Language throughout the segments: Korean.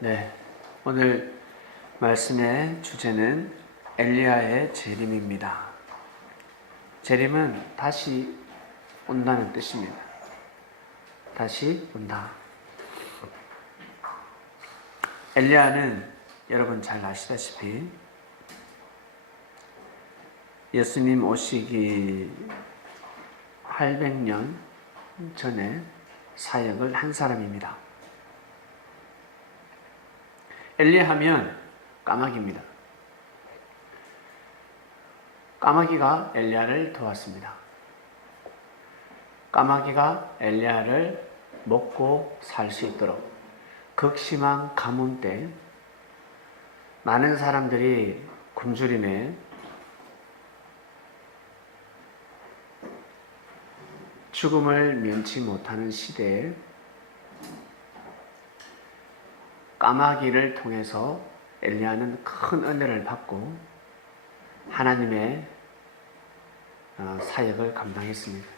네, 오늘 말씀의 주제는 엘리야의 재림입니다. 재림은 다시 온다는 뜻입니다. 다시 온다. 엘리야는 여러분 잘 아시다시피 예수님 오시기 800년 전에 사역을 한 사람입니다. 엘리야 하면 까마귀입니다. 까마귀가 엘리야를 도왔습니다. 까마귀가 엘리야를 먹고 살 수 있도록 극심한 가뭄 때 많은 사람들이 굶주림에 죽음을 면치 못하는 시대에 까마귀를 통해서 엘리야는 큰 은혜를 받고 하나님의 사역을 감당했습니다.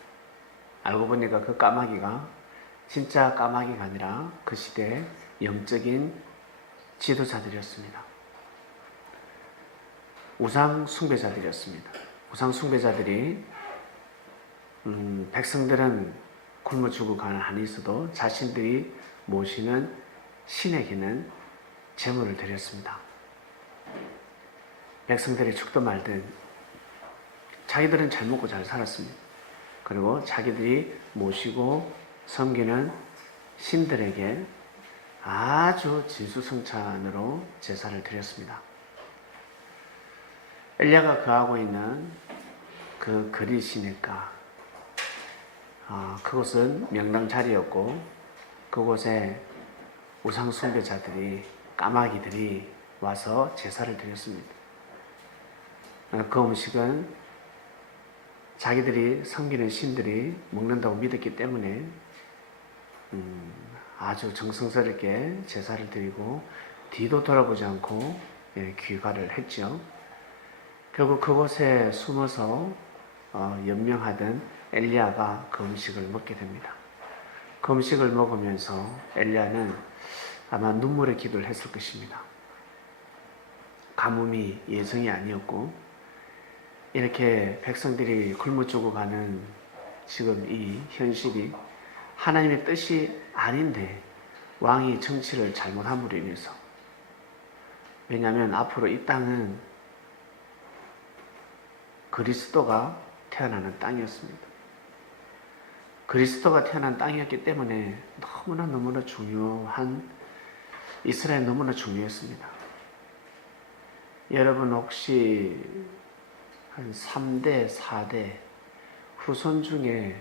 알고 보니까 그 까마귀가 진짜 까마귀가 아니라 그 시대의 영적인 지도자들이었습니다. 우상 숭배자들이었습니다. 우상 숭배자들이 백성들은 굶어 죽어가는 한이 있어도 자신들이 모시는 신에게는 제물을 드렸습니다. 백성들이 죽든 말든 자기들은 잘 먹고 잘 살았습니다. 그리고 자기들이 모시고 섬기는 신들에게 아주 진수성찬으로 제사를 드렸습니다. 엘리야가 거하고 있는 그 거리 시내가 그곳은 명당 자리였고 그곳에 우상 숭배자들이 까마귀들이 와서 제사를 드렸습니다. 그 음식은 자기들이 섬기는 신들이 먹는다고 믿었기 때문에 아주 정성스럽게 제사를 드리고 뒤도 돌아보지 않고 귀가를 했죠. 결국 그곳에 숨어서 연명하던 엘리야가 그 음식을 먹게 됩니다. 그 음식을 먹으면서 엘리야는 아마 눈물의 기도를 했을 것입니다. 가뭄이 예정이 아니었고 이렇게 백성들이 굶어 죽어가는 지금 이 현실이 하나님의 뜻이 아닌데 왕이 정치를 잘못함으로 인해서, 왜냐하면 앞으로 이 땅은 그리스도가 태어나는 땅이었습니다. 그리스도가 태어난 땅이었기 때문에 너무나 중요한, 이스라엘 너무나 중요했습니다. 여러분 혹시 한 3대, 4대 후손 중에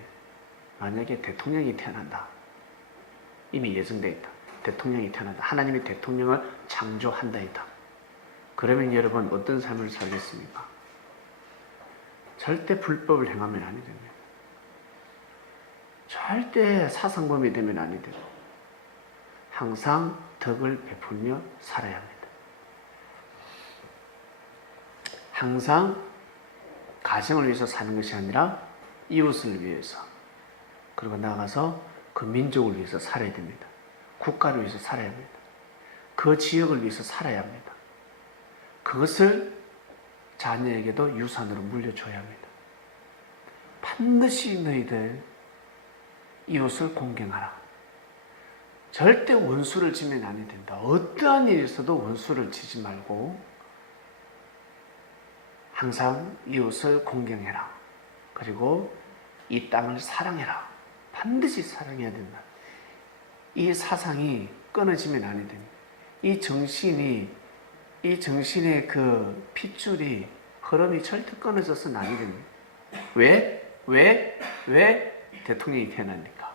만약에 대통령이 태어난다. 이미 예정되어 있다. 대통령이 태어난다. 하나님이 대통령을 창조한다 했다. 그러면 여러분 어떤 삶을 살겠습니까? 절대 불법을 행하면 아니 됩니다. 절대 사상범이 되면 아니 되고 항상 덕을 베풀며 살아야 합니다. 항상 가정을 위해서 사는 것이 아니라 이웃을 위해서, 그리고 나아가서 그 민족을 위해서 살아야 됩니다. 국가를 위해서 살아야 합니다. 그 지역을 위해서 살아야 합니다. 그것을 자녀에게도 유산으로 물려줘야 합니다. 반드시 너희들 이웃을 공경하라. 절대 원수를 지면 안 된다. 어떠한 일이 있어도 원수를 지지 말고 항상 이웃을 공경해라. 그리고 이 땅을 사랑해라. 반드시 사랑해야 된다. 이 사상이 끊어지면 안 됩니다. 이 정신의 그 핏줄이, 흐름이 절대 끊어져서는 안 됩니다. 왜 대통령이 태어나니까?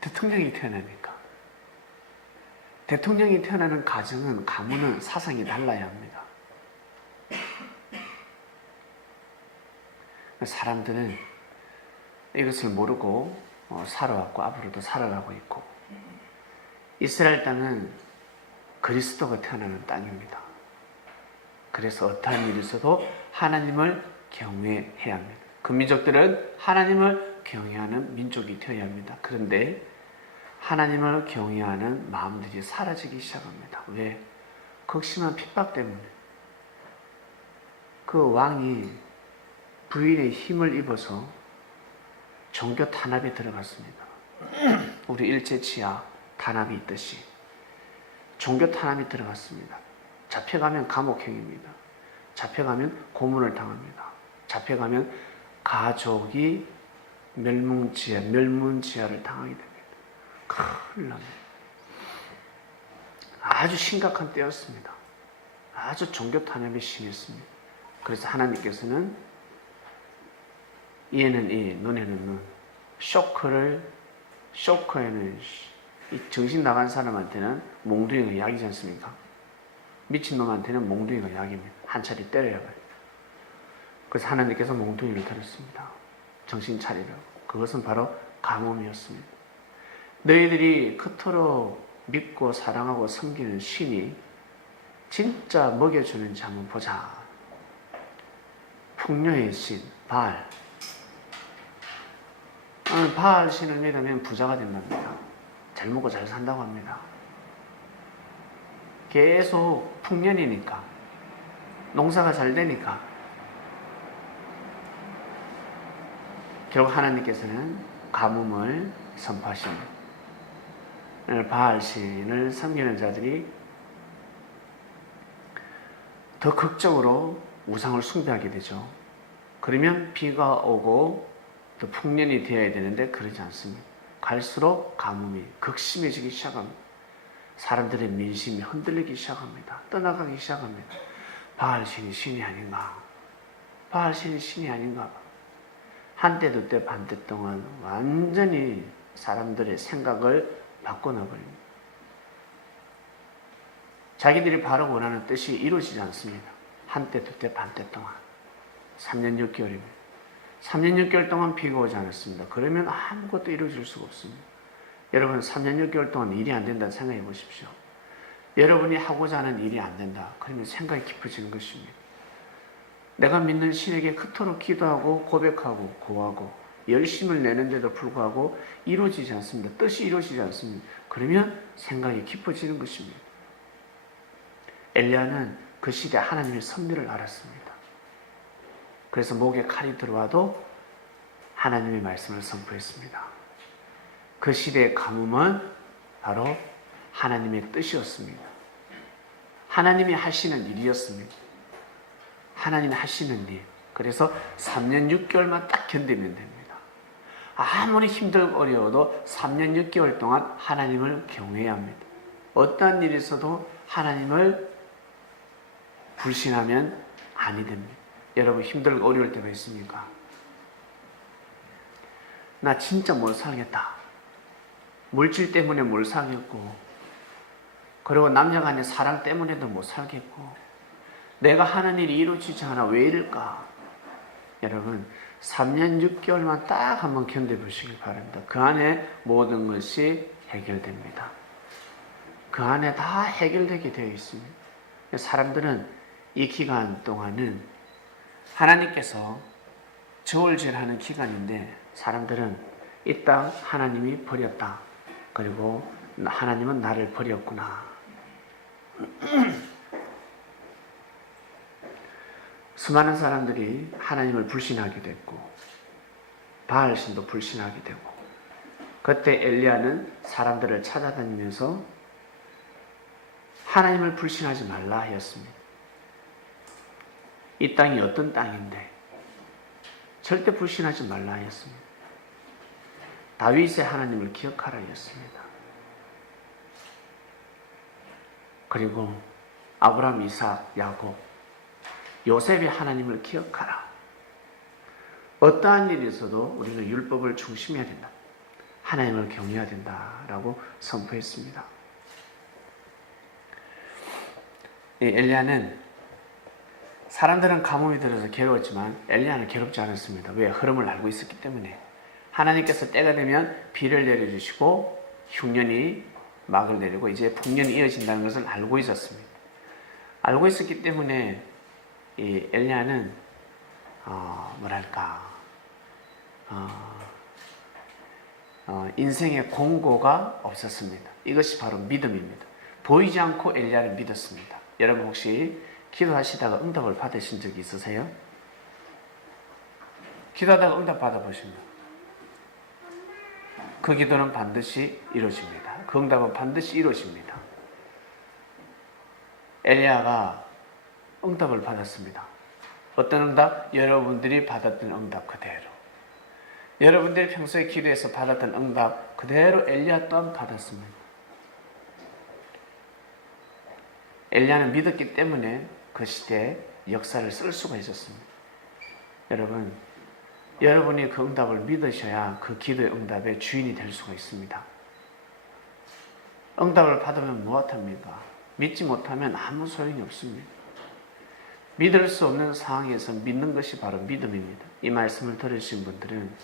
대통령이 태어나니까. 대통령이 태어나는 가정은, 가문은 사상이 달라야 합니다. 사람들은 이것을 모르고 살아왔고 앞으로도 살아가고 있고, 이스라엘 땅은 그리스도가 태어나는 땅입니다. 그래서 어떠한 일이 있어도 하나님을 경외해야 합니다. 그 민족들은 하나님을 경외하는 민족이 되어야 합니다. 그런데 하나님을 경외하는 마음들이 사라지기 시작합니다. 왜? 극심한 핍박 때문에. 그 왕이 부인의 힘을 입어서 종교 탄압에 들어갔습니다. 우리 일제치하 탄압이 있듯이 종교 탄압이 들어갔습니다. 잡혀가면 감옥형입니다. 잡혀가면 고문을 당합니다. 잡혀가면 가족이 멸문지하를 당하게 됩니다. 큰일 납니다. 아주 심각한 때였습니다. 아주 종교 탄압이 심했습니다. 그래서 하나님께서는 이에는 이, 눈에는 눈, 쇼크에는 이 정신 나간 사람한테는 몽둥이가 약이지 않습니까? 미친놈한테는 몽둥이가 약입니다. 한 차례 때려야 봐요. 그래서 하나님께서 몽둥이를 들었습니다. 정신 차리라고. 그것은 바로 가뭄이었습니다. 너희들이 그토록 믿고 사랑하고 섬기는 신이 진짜 먹여주는지 한번 보자. 풍요의 신, 바알. 바알 신을 믿으면 부자가 된답니다. 잘 먹고 잘 산다고 합니다. 계속 풍년이니까, 농사가 잘 되니까. 결국 하나님께서는 가뭄을 선포하십니다. 바알 신을 섬기는 자들이 더 극적으로 우상을 숭배하게 되죠. 그러면 비가 오고 또 풍년이 되어야 되는데 그러지 않습니다. 갈수록 가뭄이 극심해지기 시작합니다. 사람들의 민심이 흔들리기 시작합니다. 떠나가기 시작합니다. 바알 신이 신이 아닌가? 바알 신이 신이 아닌가? 한때도 때 반때 동안 완전히 사람들의 생각을 바꿔놔버립니다. 자기들이 바로 원하는 뜻이 이루어지지 않습니다. 한때도 때 반때 동안 3년 6개월입니다. 3년 6개월 동안 비가 오지 않았습니다. 그러면 아무것도 이루어질 수가 없습니다. 여러분 3년 6개월 동안 일이 안 된다 생각해 보십시오. 여러분이 하고자 하는 일이 안 된다. 그러면 생각이 깊어지는 것입니다. 내가 믿는 신에게 그토록 기도하고 고백하고 구하고 열심을 내는데도 불구하고 이루어지지 않습니다. 뜻이 이루어지지 않습니다. 그러면 생각이 깊어지는 것입니다. 엘리야는 그 시대에 하나님의 섭리를 알았습니다. 그래서 목에 칼이 들어와도 하나님의 말씀을 선포했습니다. 그 시대의 가뭄은 바로 하나님의 뜻이었습니다. 하나님이 하시는 일이었습니다. 하나님이 하시는 일. 그래서 3년 6개월만 딱 견디면 됩니다. 아무리 힘들고 어려워도 3년 6개월 동안 하나님을 경외해야 합니다. 어떠한 일이 있어도 하나님을 불신하면 아니 됩니다. 여러분 힘들고 어려울 때가 있습니까? 나 진짜 못 살겠다. 물질 때문에 못 살겠고, 그리고 남녀 간의 사랑 때문에도 못 살겠고, 내가 하는 일이 이루어지지 않아 왜 이럴까? 여러분 3년 6개월만 딱 한번 견뎌보시길 바랍니다. 그 안에 모든 것이 해결됩니다. 그 안에 다 해결되게 되어 있습니다. 사람들은 이 기간 동안은 하나님께서 저울질하는 기간인데 사람들은 이 땅 하나님이 버렸다. 그리고 하나님은 나를 버렸구나. 수많은 사람들이 하나님을 불신하게 됐고 바알신도 불신하게 되고 그때 엘리야는 사람들을 찾아다니면서 하나님을 불신하지 말라 하였습니다. 이 땅이 어떤 땅인데 절대 불신하지 말라 하였습니다. 다윗의 하나님을 기억하라 하였습니다. 그리고 아브라함, 이삭, 야곱, 요셉의 하나님을 기억하라. 어떠한 일이 있어도 우리는 율법을 중심해야 된다. 하나님을 경외해야 된다라고 선포했습니다. 엘리야는 사람들은 가뭄이 들어서 괴로웠지만 엘리야는 괴롭지 않았습니다. 왜? 흐름을 알고 있었기 때문에. 하나님께서 때가 되면 비를 내려주시고 흉년이 막을 내리고 이제 풍년이 이어진다는 것을 알고 있었습니다. 알고 있었기 때문에 이 엘리야는 인생의 공고가 없었습니다. 이것이 바로 믿음입니다. 보이지 않고 엘리야를 믿었습니다. 여러분 혹시 기도하시다가 응답을 받으신 적이 있으세요? 기도하다가 응답 받아보십니다. 그 기도는 반드시 이루어집니다. 그 응답은 반드시 이루어집니다. 엘리야가 응답을 받았습니다. 어떤 응답? 여러분들이 받았던 응답 그대로. 여러분들이 평소에 기도해서 받았던 응답 그대로 엘리야 또한 받았습니다. 엘리야는 믿었기 때문에 그 시대에 역사를 쓸 수가 있었습니다. 여러분, 여러분이 그 응답을 믿으셔야 그 기도의 응답의 주인이 될 수가 있습니다. 응답을 받으면 무엇합니까? 믿지 못하면 아무 소용이 없습니다. 믿을 수 없는 상황에서 믿는 것이 바로 믿음입니다. 이 말씀을 들으신 분들은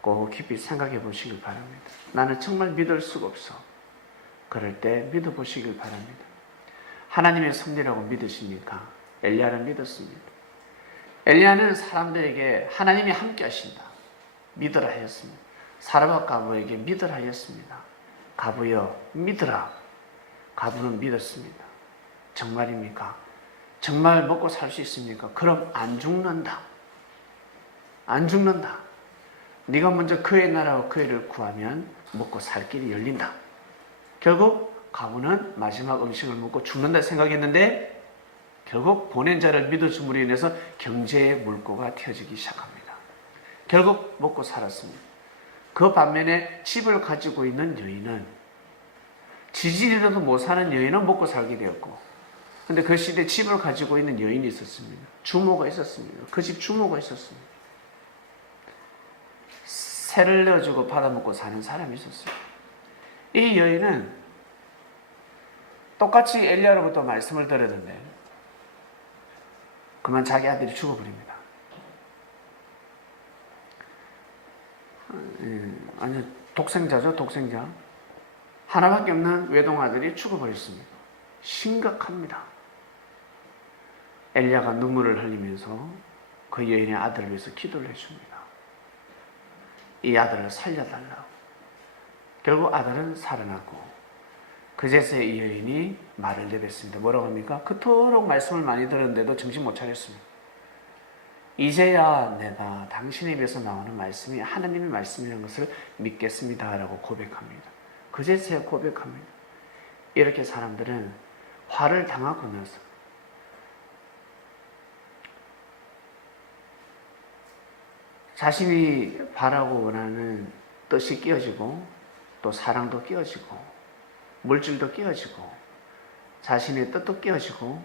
꼭 깊이 생각해 보시길 바랍니다. 나는 정말 믿을 수가 없어. 그럴 때 믿어보시길 바랍니다. 하나님의 섭리라고 믿으십니까? 엘리야는 믿었습니다. 엘리야는 사람들에게 하나님이 함께 하신다. 믿으라 하였습니다. 사람과 가부에게 믿으라 하였습니다. 가부여 믿으라. 가부는 믿었습니다. 정말입니까? 정말 먹고 살 수 있습니까? 그럼 안 죽는다. 안 죽는다. 네가 먼저 그의 나라와 그 의를 구하면 먹고 살 길이 열린다. 결국 가부는 마지막 음식을 먹고 죽는다 생각했는데 결국 보낸 자를 믿어줌으로 인해서 경제의 물꼬가 튀어지기 시작합니다. 결국 먹고 살았습니다. 그 반면에 집을 가지고 있는 여인은 지지리라도 못 사는 여인은 먹고 살게 되었고, 근데 그 시대에 집을 가지고 있는 여인이 있었습니다. 주모가 있었습니다. 그 집 주모가 있었습니다. 새를 넣어주고 받아먹고 사는 사람이 있었어요. 이 여인은 똑같이 엘리야로부터 말씀을 들었는데 그만 자기 아들이 죽어버립니다. 아니, 독생자죠, 독생자. 하나밖에 없는 외동아들이 죽어버렸습니다. 심각합니다. 엘리야가 눈물을 흘리면서 그 여인의 아들을 위해서 기도를 해줍니다. 이 아들을 살려달라고. 결국 아들은 살아나고 그제서야 이 여인이 말을 내뱉습니다. 뭐라고 합니까? 그토록 말씀을 많이 들었는데도 정신 못 차렸습니다. 이제야 내가 당신에 비해서 나오는 말씀이 하나님의 말씀이라는 것을 믿겠습니다 라고 고백합니다. 그제서야 고백합니다. 이렇게 사람들은 화를 당하고 나서 자신이 바라고 원하는 뜻이 끼어지고 또 사랑도 끼어지고 물질도 끼어지고 자신의 뜻도 끼어지고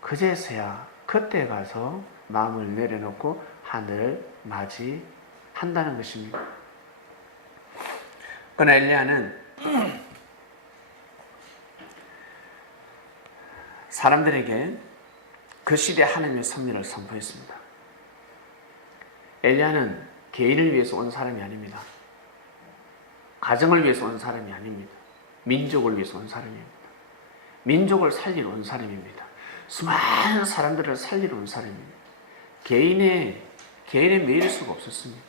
그제서야 그때 가서 마음을 내려놓고 하늘을 맞이한다는 것입니다. 그러나 엘리야는 사람들에게 그 시대 하나님의 섭리를 선포했습니다. 엘리야는 개인을 위해서 온 사람이 아닙니다. 가정을 위해서 온 사람이 아닙니다. 민족을 위해서 온 사람입니다. 민족을 살리러 온 사람입니다. 수많은 사람들을 살리러 온 사람입니다. 개인의 매일 수가 없었습니다.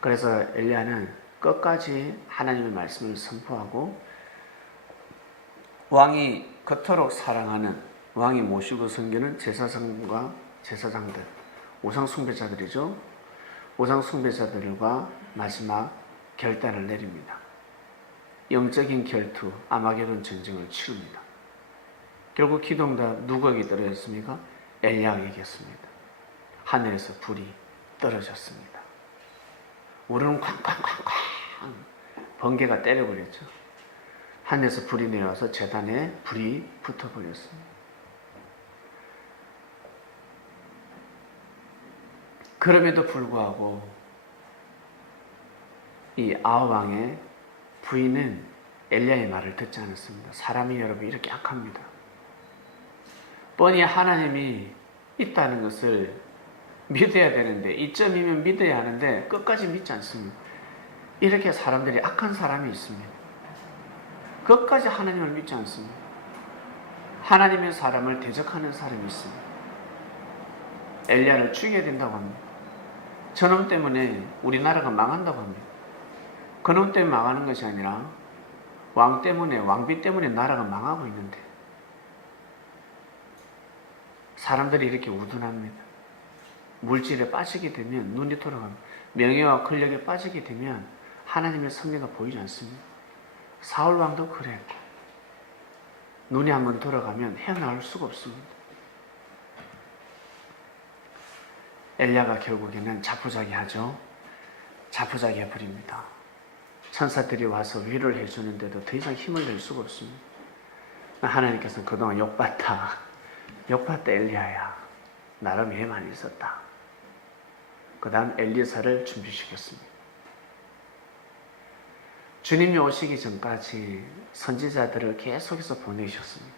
그래서 엘리야는 끝까지 하나님의 말씀을 선포하고 왕이 그토록 사랑하는 왕이 모시고 섬기는 제사장과 제사장들, 우상 숭배자들이죠. 우상 숭배자들과 마지막 결단을 내립니다. 영적인 결투, 아마게돈 전쟁을 치릅니다. 결국 기도응답 누구에게 떨어졌습니까? 엘리야에게 이겼습니다. 하늘에서 불이 떨어졌습니다. 우르는 쾅쾅쾅쾅 번개가 때려버렸죠. 하늘에서 불이 내려와서 제단에 불이 붙어버렸습니다. 그럼에도 불구하고 이 아합왕의 부인은 엘리야의 말을 듣지 않았습니다. 사람이 여러분 이렇게 악합니다. 뻔히 하나님이 있다는 것을 믿어야 되는데 이점이면 믿어야 하는데 끝까지 믿지 않습니다. 이렇게 사람들이 악한 사람이 있습니다. 끝까지 하나님을 믿지 않습니다. 하나님의 사람을 대적하는 사람이 있습니다. 엘리야를 죽여야 된다고 합니다. 저놈 때문에 우리나라가 망한다고 합니다. 그놈 때문에 망하는 것이 아니라 왕비 때문에 나라가 망하고 있는데 사람들이 이렇게 우둔합니다. 물질에 빠지게 되면 눈이 돌아갑니다. 명예와 권력에 빠지게 되면 하나님의 섭리가 보이지 않습니다. 사울 왕도 그랬고 눈이 한번 돌아가면 헤어나올 수가 없습니다. 엘리야가 결국에는 자포자기하죠. 자포자기해버립니다. 천사들이 와서 위로를 해주는데도 더 이상 힘을 낼 수가 없습니다. 하나님께서는 그동안 욕봤다 엘리야야. 나름 애 많이 있었다. 그 다음 엘리사를 준비시켰습니다. 주님이 오시기 전까지 선지자들을 계속해서 보내셨습니다.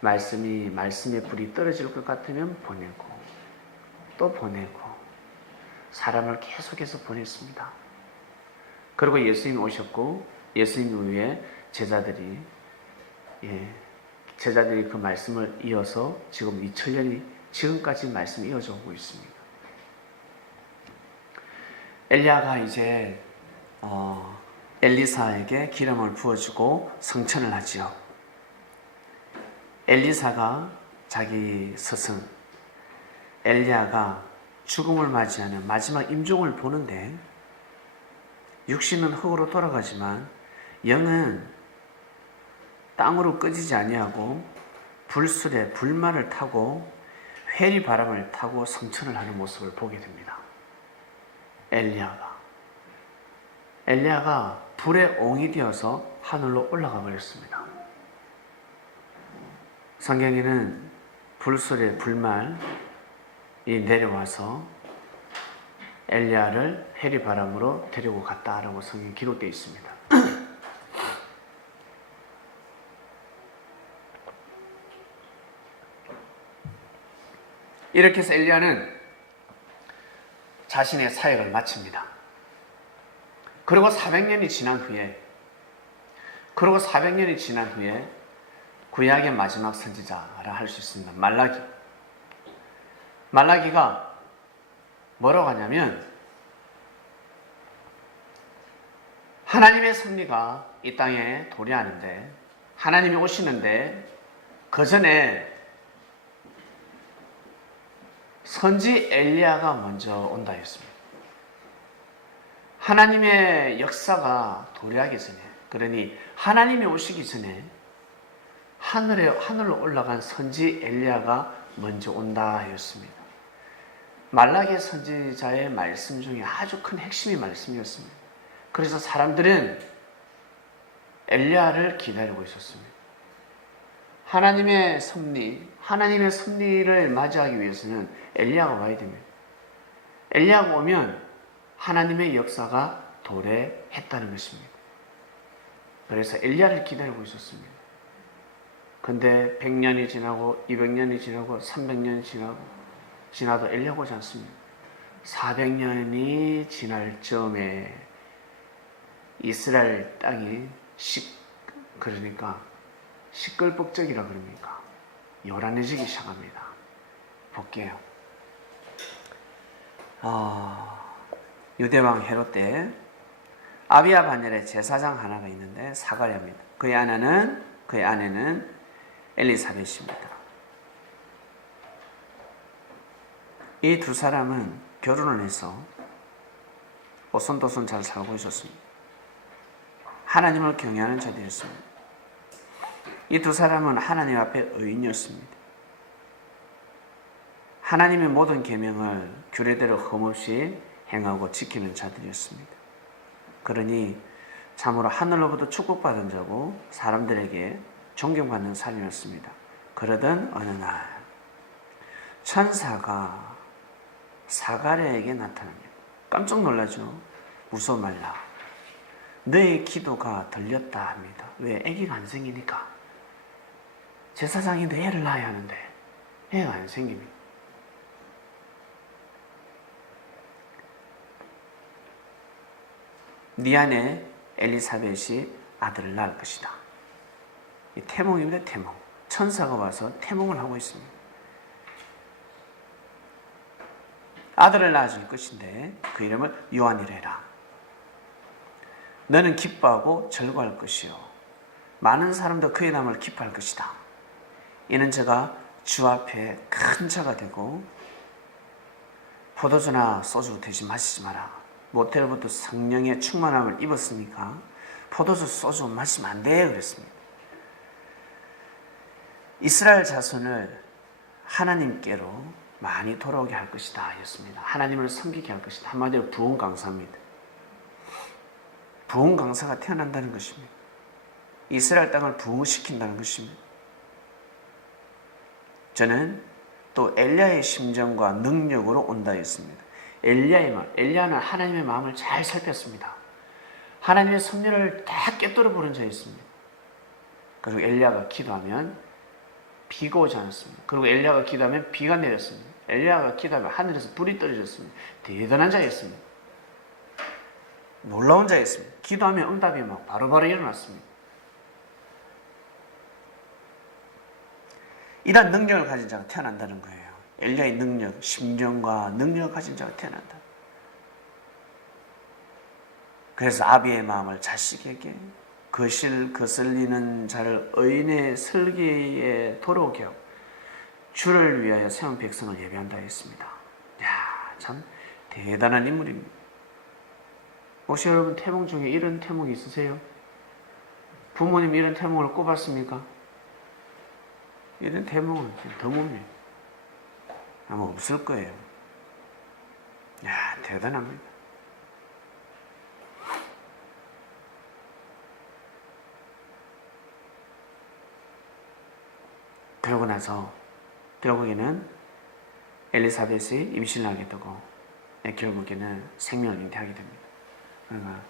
말씀의 불이 떨어질 것 같으면 보내고 또 보내고 사람을 계속해서 보냈습니다. 그리고 예수님이 오셨고 예수님 이후에 제자들이 그 말씀을 이어서 지금 2000년이 지금까지 말씀이 이어져 오고 있습니다. 엘리야가 이제 엘리사에게 기름을 부어주고 성천을 하지요. 엘리사가 자기 스승 엘리야가 죽음을 맞이하는 마지막 임종을 보는데 육신은 흙으로 돌아가지만 영은 땅으로 꺼지지 아니하고 불술에 불말을 타고 회리 바람을 타고 성천을 하는 모습을 보게 됩니다. 엘리야가 불의 옹이 되어서 하늘로 올라가 버렸습니다. 성경에는 불술의 불말이 내려와서 엘리야를 해리 바람으로 데리고 갔다라고 성경에 기록되어 있습니다. 이렇게 해서 엘리야는 자신의 사역을 마칩니다. 그리고 400년이 지난 후에 구약의 마지막 선지자라 할 수 있습니다. 말라기가 뭐라고 하냐면 하나님의 섭리가 이 땅에 도래하는데 하나님이 오시는데 그 전에 선지 엘리야가 먼저 온다 했습니다. 하나님의 역사가 도래하기 전에, 그러니 하나님이 오시기 전에 하늘로 올라간 선지 엘리야가 먼저 온다 하였습니다. 말라기 선지자의 말씀 중에 아주 큰 핵심이 말씀이었습니다. 그래서 사람들은 엘리야를 기다리고 있었습니다. 하나님의 섭리를 맞이하기 위해서는 엘리야가 와야 됩니다. 엘리야가 오면 하나님의 역사가 도래했다는 것입니다. 그래서 엘리야를 기다리고 있었습니다. 근데 100년이 지나고 200년이 지나고 300년이 지나도 엘리야가 오지 않습니다. 400년이 지날 즈음에 이스라엘 땅이 시끌벅적이라 그럽니까? 요란해지기 시작합니다. 볼게요. 유대왕 헤롯 때 아비야 반열에 제사장 하나가 있는데 사가랴입니다. 그의 아내는 엘리사벳입니다. 이 두 사람은 결혼을 해서 오손도손 잘 살고 있었습니다. 하나님을 경외하는 자들이었습니다. 이 두 사람은 하나님 앞에 의인이었습니다. 하나님의 모든 계명을 규례대로 흠없이 행하고 지키는 자들이었습니다. 그러니 참으로 하늘로부터 축복받은 자고 사람들에게 존경받는 사람이었습니다. 그러던 어느 날 천사가 사가랴에게 나타납니다. 깜짝 놀라죠. 무서워 말라. 너의 기도가 들렸다 합니다. 왜? 아기가 안 생기니까. 제사장인데 애를 낳아야 하는데 애가 안 생깁니다. 네 안에 엘리사벳이 아들을 낳을 것이다. 이 태몽입니다. 태몽. 천사가 와서 태몽을 하고 있습니다. 아들을 낳아줄 것인데 그 이름을 요한이라 해라. 너는 기뻐하고 즐거워할 것이요 많은 사람도 그의 남을 기뻐할 것이다. 이는 제가 주 앞에 큰 자가 되고 포도주나 소주 대신 마시지 마라. 모태로부터 성령의 충만함을 입었으니까 포도주 소주 마시면 안 돼 그랬습니다. 이스라엘 자손을 하나님께로 많이 돌아오게 할 것이다 였습니다. 하나님을 섬기게 할 것이다. 한마디로 부흥 강사입니다. 부흥 강사가 태어난다는 것입니다. 이스라엘 땅을 부흥시킨다는 것입니다. 저는 또 엘리야의 심정과 능력으로 온다 했습니다. 엘리야는 하나님의 마음을 잘 살폈습니다. 하나님의 섭리를 다 꿰뚫어 보는 자였습니다. 그리고 엘리야가 기도하면 비가 오지 않았습니다. 그리고 엘리야가 기도하면 비가 내렸습니다. 엘리야가 기도하면 하늘에서 불이 떨어졌습니다. 대단한 자였습니다. 놀라운 자였습니다. 기도하면 응답이 막 바로바로 일어났습니다. 이런 능력을 가진 자가 태어난다는 거예요. 엘리야의 능력, 심정과 능력을 가진 자가 태어난다. 그래서 아비의 마음을 자식에게 거슬리는 자를 의인의 설계에 돌아오게 하고 주를 위하여 세운 백성을 예배한다 했습니다. 야, 참 대단한 인물입니다. 혹시 여러분 태몽 중에 이런 태몽이 있으세요? 부모님 이런 태몽을 꿔봤습니까? 이런 태몽은 드뭅니다. 아마 없을 거예요. 야, 대단합니다. 그러고 나서 결국에는 엘리사벳이 임신을 하게 되고 결국에는 생명을 잉태하게 됩니다. 그러니까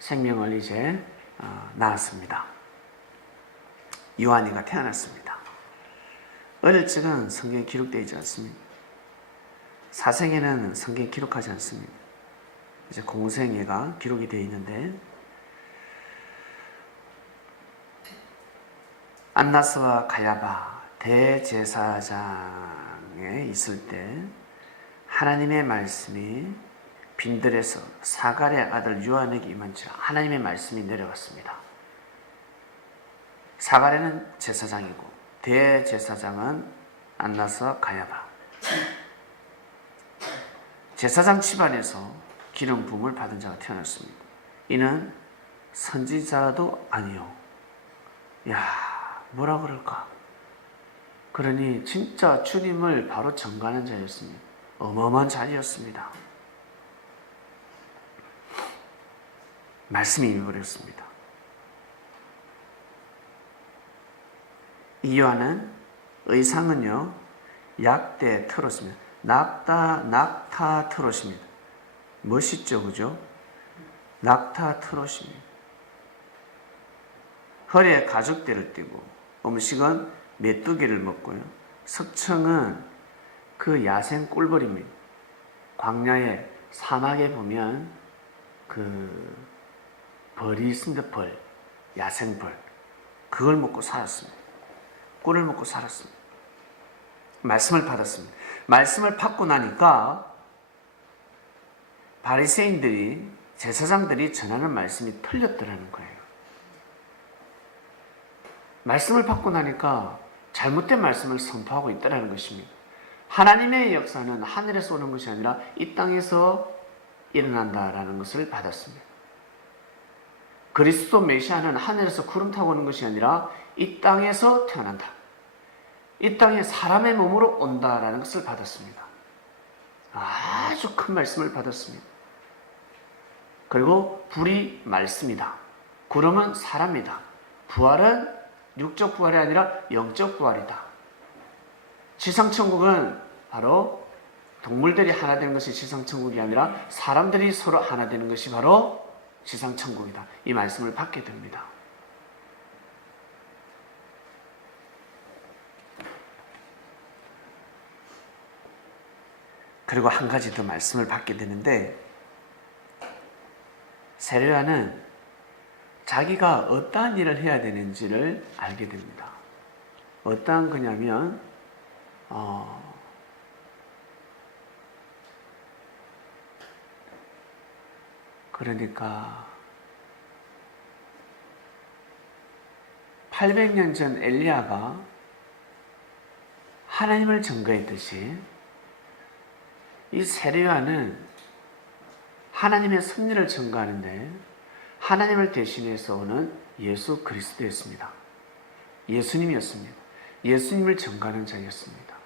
생명을 이제 낳았습니다. 요한이가 태어났습니다. 어릴 적은 성경에 기록되어 있지 않습니다. 사생에는 성경에 기록하지 않습니다. 이제 공생애가 기록이 되어 있는데 안나스와 가야바 대제사장에 있을 때 하나님의 말씀이 빈들에서 사갈의 아들 요한에게 임한지라 하나님의 말씀이 내려왔습니다. 사갈에는 제사장이고 대제사장은 안나스와 가야바. 제사장 집안에서 기름 부음을 받은 자가 태어났습니다. 이는 선지자도 아니요. 야, 뭐라 그럴까? 그러니 진짜 주님을 바로 전가하는 자였습니다. 어마어마한 자리였습니다. 말씀이 임해버렸습니다. 이 요한은 의상은요 약대 트롯입니다. 낙타 트롯입니다. 멋있죠, 그죠? 낙타 트롯입니다. 허리에 가죽대를 띠고 음식은 메뚜기를 먹고요. 석청은 그 야생 꿀벌입니다. 광야에 사막에 보면 그 벌이 있습니다. 벌, 야생벌. 그걸 먹고 살았습니다. 꿀을 먹고 살았습니다. 말씀을 받았습니다. 말씀을 받고 나니까 바리새인들이 제사장들이 전하는 말씀이 틀렸더라는 거예요. 말씀을 받고 나니까 잘못된 말씀을 선포하고 있다는 것입니다. 하나님의 역사는 하늘에서 오는 것이 아니라 이 땅에서 일어난다라는 것을 받았습니다. 그리스도 메시아는 하늘에서 구름 타고 오는 것이 아니라 이 땅에서 태어난다. 이 땅에 사람의 몸으로 온다라는 것을 받았습니다. 아주 큰 말씀을 받았습니다. 그리고 불이 말씀이다. 구름은 사람이다. 부활은 육적 부활이 아니라 영적 부활이다. 지상천국은 바로 동물들이 하나 되는 것이 지상천국이 아니라 사람들이 서로 하나 되는 것이 바로 지상천국이다. 이 말씀을 받게 됩니다. 그리고 한 가지 더 말씀을 받게 되는데 세례요한은 자기가 어떠한 일을 해야 되는지를 알게 됩니다. 어떠한 거냐면 그러니까 800년 전 엘리야가 하나님을 증거했듯이 이 세례요한은 하나님의 섭리를 증거하는데 하나님을 대신해서 오는 예수 그리스도였습니다. 예수님이었습니다. 예수님을 증거하는 자였습니다.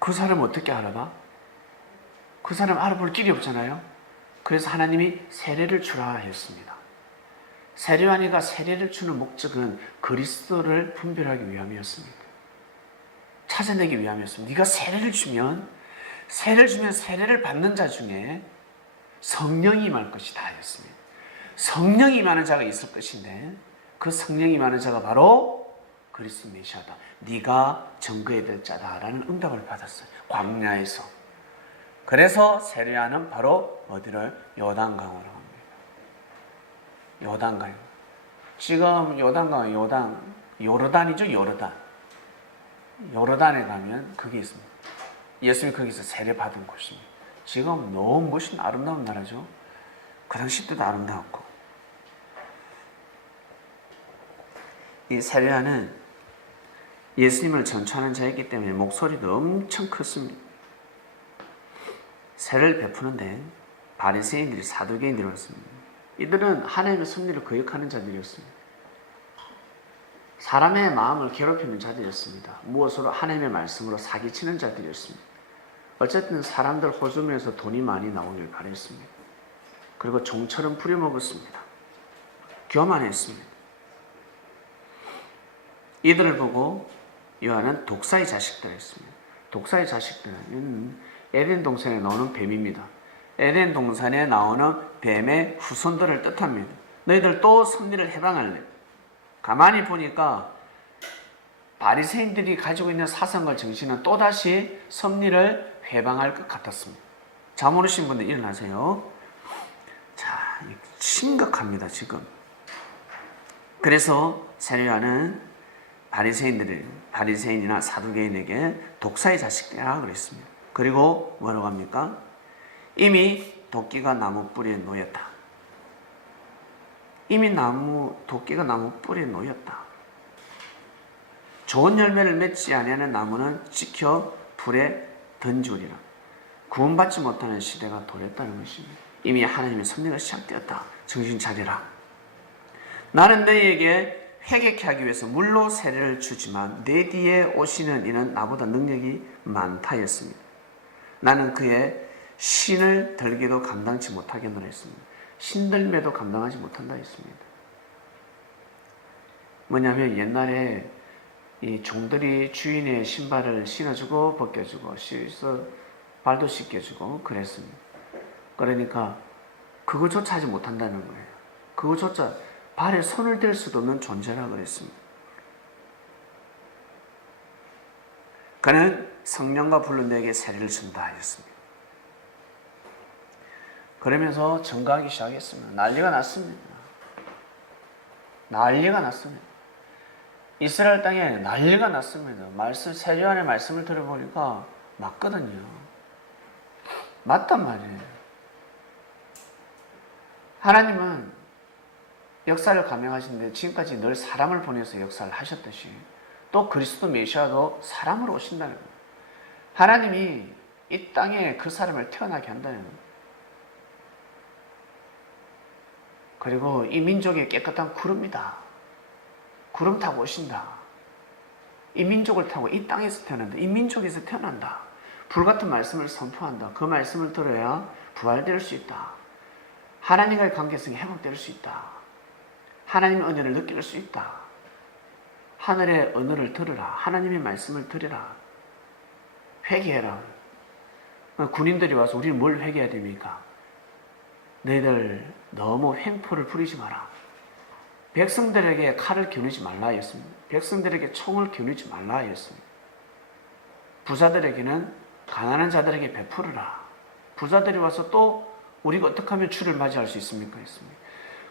그 사람 어떻게 알아봐? 그 사람 알아볼 길이 없잖아요. 그래서 하나님이 세례를 주라 했습니다. 세례요한이가 세례를 주는 목적은 그리스도를 분별하기 위함이었습니다. 찾아내기 위함이었습니다. 네가 세례를 주면 세례를 받는 자 중에 성령이 임할 것이다 했습니다. 성령이 임하는 자가 있을 것인데 그 성령이 임하는 자가 바로 그리스도 메시아다. 네가 증거해야 될 자다라는 응답을 받았어요. 광야에서. 그래서 세례요한은 바로 어디를? 요단강으로 갑니다. 요단강. 지금 요단강, 요르단이죠. 요르단에 가면 그게 있습니다. 예수님이 거기서 세례 받은 곳입니다. 지금 너무 멋있는 아름다운 나라죠. 그 당시 때도 아름다웠고. 이 세례요한은 예수님을 전초하는 자였기 때문에 목소리도 엄청 컸습니다. 세례를 베푸는데 바리새인들이 사두개인들이 왔습니다. 이들은 하나님의 섭리를 거역하는 자들이었습니다. 사람의 마음을 괴롭히는 자들이었습니다. 무엇으로? 하나님의 말씀으로 사기치는 자들이었습니다. 어쨌든 사람들 호주머니에서 돈이 많이 나오길 바랬습니다. 그리고 종처럼 부려먹었습니다. 교만했습니다. 이들을 보고 요한은 독사의 자식들이었습니다. 독사의 자식들은 에덴 동산에 나오는 뱀입니다. 에덴 동산에 나오는 뱀의 후손들을 뜻합니다. 너희들 또 섭리를 해방할래? 가만히 보니까 바리새인들이 가지고 있는 사상과 정신은 또다시 섭리를 해방할 것 같았습니다. 잠오르신 분들 일어나세요. 자, 심각합니다 지금. 그래서 세례요한은 바리새인이나 사두개인에게 독사의 자식이라 그랬습니다. 그리고 뭐라고 합니까? 이미 도끼가 나무 뿌리에 놓였다. 도끼가 나무 뿌리에 놓였다. 좋은 열매를 맺지 아니하는 나무는 찍혀 불에 던지우리라. 구원받지 못하는 시대가 도래했다는 것입니다. 이미 하나님의 섭리가 시작되었다. 정신 차리라. 나는 너희에게 회개케 하기 위해서 물로 세례를 주지만 내 뒤에 오시는 이는 나보다 능력이 많다 했습니다. 나는 그의 신을 들기도 감당치 못하겠노라 했습니다. 신들매도 감당하지 못한다 했습니다. 뭐냐면 옛날에 이 종들이 주인의 신발을 신어주고 벗겨주고 씻어 발도 씻겨주고 그랬습니다. 그러니까 그거조차 하지 못한다는 거예요. 그거조차 발에 손을 댈 수도 없는 존재라 그랬습니다. 그는 성령과 불로 내게 세례를 준다 하였습니다. 그러면서 증거하기 시작했습니다. 난리가 났습니다. 이스라엘 땅에 난리가 났습니다. 세례요한의 말씀을 들어보니까 맞거든요. 맞단 말이에요. 하나님은 역사를 감행하시는데 지금까지 늘 사람을 보내서 역사를 하셨듯이 또 그리스도 메시아도 사람으로 오신다는 거예요. 하나님이 이 땅에 그 사람을 태어나게 한다는 거예요. 그리고 이 민족의 깨끗한 구름이다. 구름 타고 오신다. 이 민족을 타고 이 땅에서 태어난다. 이 민족에서 태어난다. 불같은 말씀을 선포한다. 그 말씀을 들어야 부활될 수 있다. 하나님과의 관계성이 회복될 수 있다. 하나님의 은혜를 느낄 수 있다. 하늘의 언어를 들으라. 하나님의 말씀을 들으라. 회개해라. 군인들이 와서 우리는 뭘 회개해야 됩니까? 너희들 너무 횡포를 부리지 마라. 백성들에게 칼을 겨누지 말라 했습니다. 백성들에게 총을 겨누지 말라 했습니다. 부자들에게는 가난한 자들에게 베풀어라. 부자들이 와서 또 우리가 어떻게 하면 주를 맞이할 수 있습니까? 했습니다.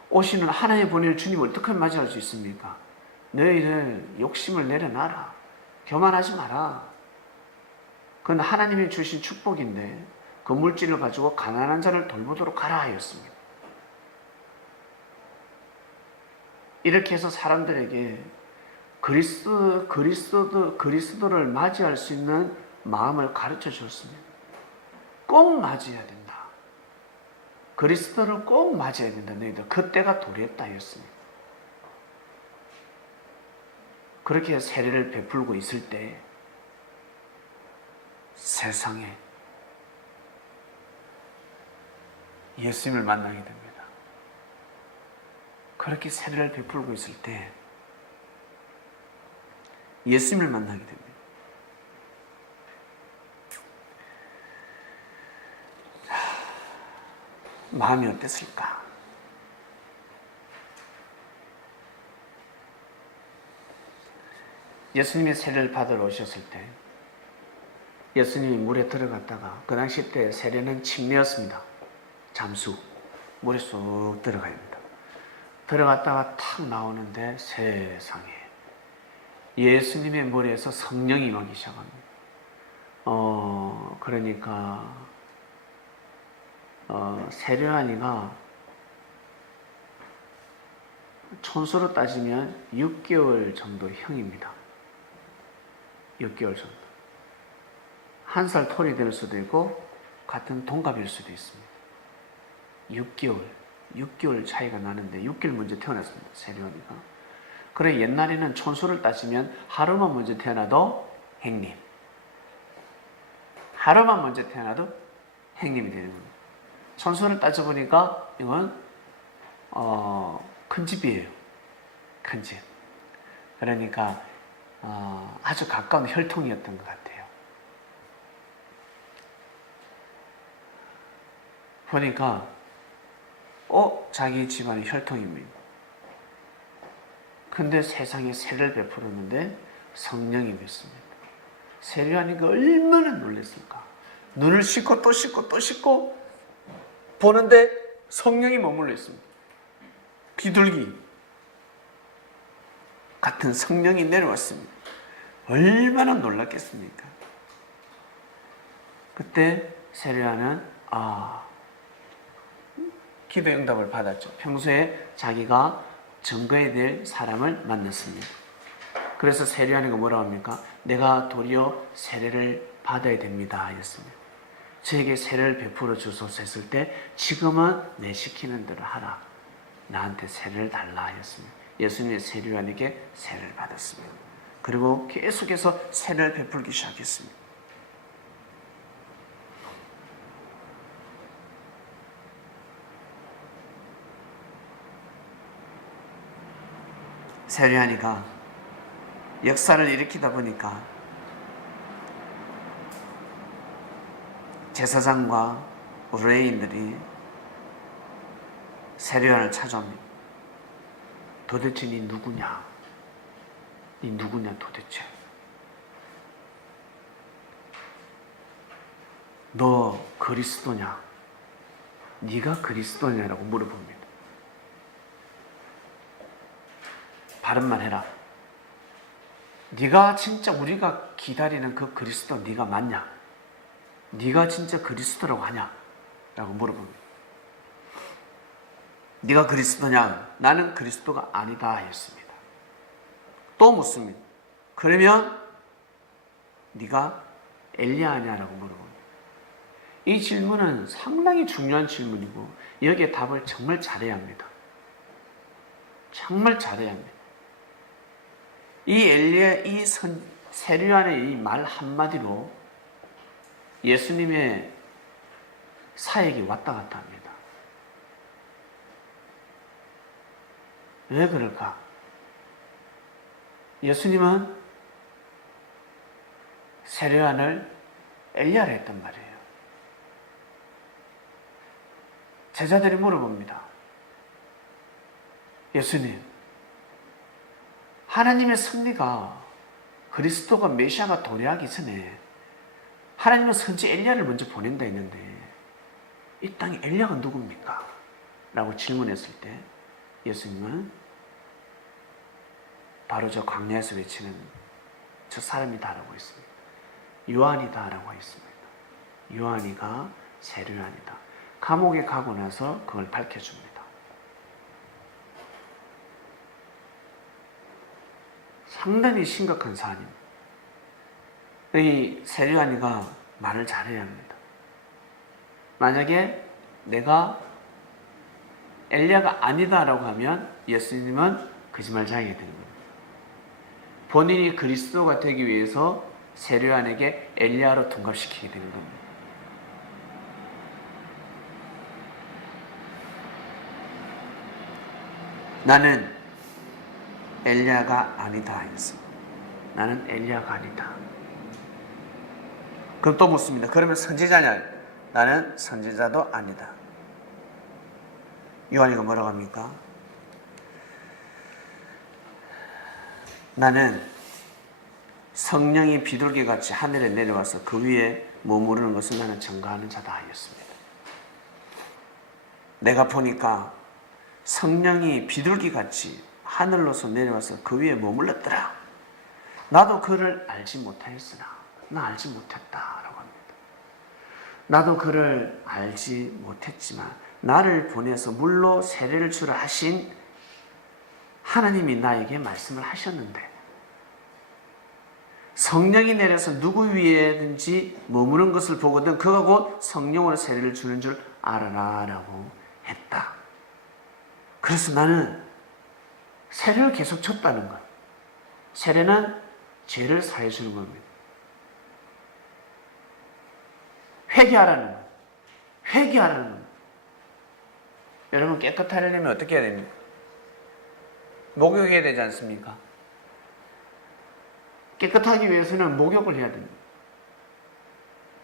오시는 하나님 보낼 주님을 어떻게 하면 맞이할 수 있습니까? 너희들 욕심을 내려놔라. 교만하지 마라. 그건 하나님이 주신 축복인데 그 그 물질을 가지고 가난한 자를 돌보도록 하라 하였습니다. 이렇게 해서 사람들에게 그리스도를 맞이할 수 있는 마음을 가르쳐 줬습니다. 꼭 맞이해야 된다. 그리스도를 꼭 맞이해야 된다. 너희들 그때가 도래했다 했습니다. 그렇게 세례를 베풀고 있을 때 세상에 예수님을 만나게 됩니다. 그렇게 세례를 베풀고 있을 때 예수님을 만나게 됩니다. 마음이 어땠을까? 예수님이 세례를 받으러 오셨을 때 예수님이 물에 들어갔다가 그 당시 때 세례는 침례였습니다. 잠수 물에 쑥 들어가야 합니다. 들어갔다가 탁 나오는데 세상에 예수님의 머리에서 성령이 임하기 시작합니다. 그러니까 세례요한이가 촌수로 따지면 6개월 정도 형입니다. 6개월 정도. 1살 톨이 될 수도 있고 같은 동갑일 수도 있습니다. 6개월 차이가 나는데 6개월 먼저 태어났습니다. 세례요한이가. 그래 옛날에는 촌수를 따지면 하루만 먼저 태어나도 행님. 하루만 먼저 태어나도 행님이 되는 겁니다. 촌수를 따져보니까 이건 큰 집이에요. 큰 집. 그러니까 아주 가까운 혈통이었던 것 같아요. 보니까 자기 집안의 혈통입니다. 근데 세상에 세례를 베풀었는데 성령이 맺습니다. 세례하니까 얼마나 놀랐을까. 눈을 씻고 또 씻고 또 씻고 보는데 성령이 머물러 있습니다. 비둘기 같은 성령이 내려왔습니다. 얼마나 놀랐겠습니까? 그때 세례하는 기도 응답을 받았죠. 평소에 자기가 증거해야 될 사람을 만났습니다. 그래서 세례하는 거 뭐라고 합니까? 내가 도리어 세례를 받아야 됩니다 했습니다. 저에게 세례를 베풀어 주소서 했을 때 지금은 내 시키는 대로 하라. 나한테 세례를 달라 했습니다. 예수님의 세례요한에게 세례를 받았습니다. 그리고 계속해서 세례를 베풀기 시작했습니다. 세례요한이가 역사를 일으키다 보니까 제사장과 의뢰인들이 세례요한을 찾아옵니다. 도대체 니 누구냐? 니 누구냐 도대체? 너 그리스도냐? 네가 그리스도냐라고 물어봅니다. 바른말 해라. 네가 진짜 우리가 기다리는 그 그리스도 네가 맞냐? 네가 진짜 그리스도라고 하냐? 라고 물어봅니다. 네가 그리스도냐? 나는 그리스도가 아니다 했습니다. 또 묻습니다. 그러면 네가 엘리야냐라고 물어봅니다. 이 질문은 상당히 중요한 질문이고 여기에 답을 정말 잘해야 합니다. 정말 잘해야 합니다. 이 엘리야, 이 세례요한의 이 말 한마디로 예수님의 사역이 왔다 갔다 합니다. 왜 그럴까? 예수님은 세례요한을 엘리야라 했단 말이에요. 제자들이 물어봅니다. 예수님, 하나님의 섭리가 그리스도가 메시아가 도래하기 전에 하나님은 선지 엘리야를 먼저 보낸다 했는데 이 땅에 엘리야가 누굽니까? 라고 질문했을 때 예수님은 바로 저 광야에서 외치는 저 사람이다라고 했습니다. 요한이다라고 했습니다. 요한이가 세류안이다. 감옥에 가고 나서 그걸 밝혀줍니다. 상당히 심각한 사안입니다. 이 세류안이가 말을 잘해야 합니다. 만약에 내가 엘리야가 아니다라고 하면 예수님은 거짓말장이게 되는 겁니다. 본인이 그리스도가 되기 위해서 세류안에게 엘리야로 둔갑시키게 되는 겁니다. 나는 엘리야가 아니다 했어. 나는 엘리야가 아니다. 그럼 또 묻습니다. 그러면 선지자냐? 나는 선지자도 아니다. 요한이가 뭐라고 합니까? 나는 성령이 비둘기같이 하늘에 내려와서 그 위에 머무르는 것을 나는 증거하는 자다 하였습니다. 내가 보니까 성령이 비둘기같이 하늘로서 내려와서 그 위에 머물렀더라. 나도 그를 알지 못하였으나 나 알지 못했다라고 합니다. 나도 그를 알지 못했지만 나를 보내서 물로 세례를 주라 하신 하나님이 나에게 말씀을 하셨는데 성령이 내려서 누구 위에든지 머무는 것을 보거든 그가 곧 성령으로 세례를 주는 줄 알아라 라고 했다. 그래서 나는 세례를 계속 줬다는 것. 세례는 죄를 사해 주는 겁니다. 회개하라는 것. 회개하라는 것. 여러분 깨끗하려면 어떻게 해야 됩니까? 목욕해야 되지 않습니까? 깨끗하기 위해서는 목욕을 해야 됩니다.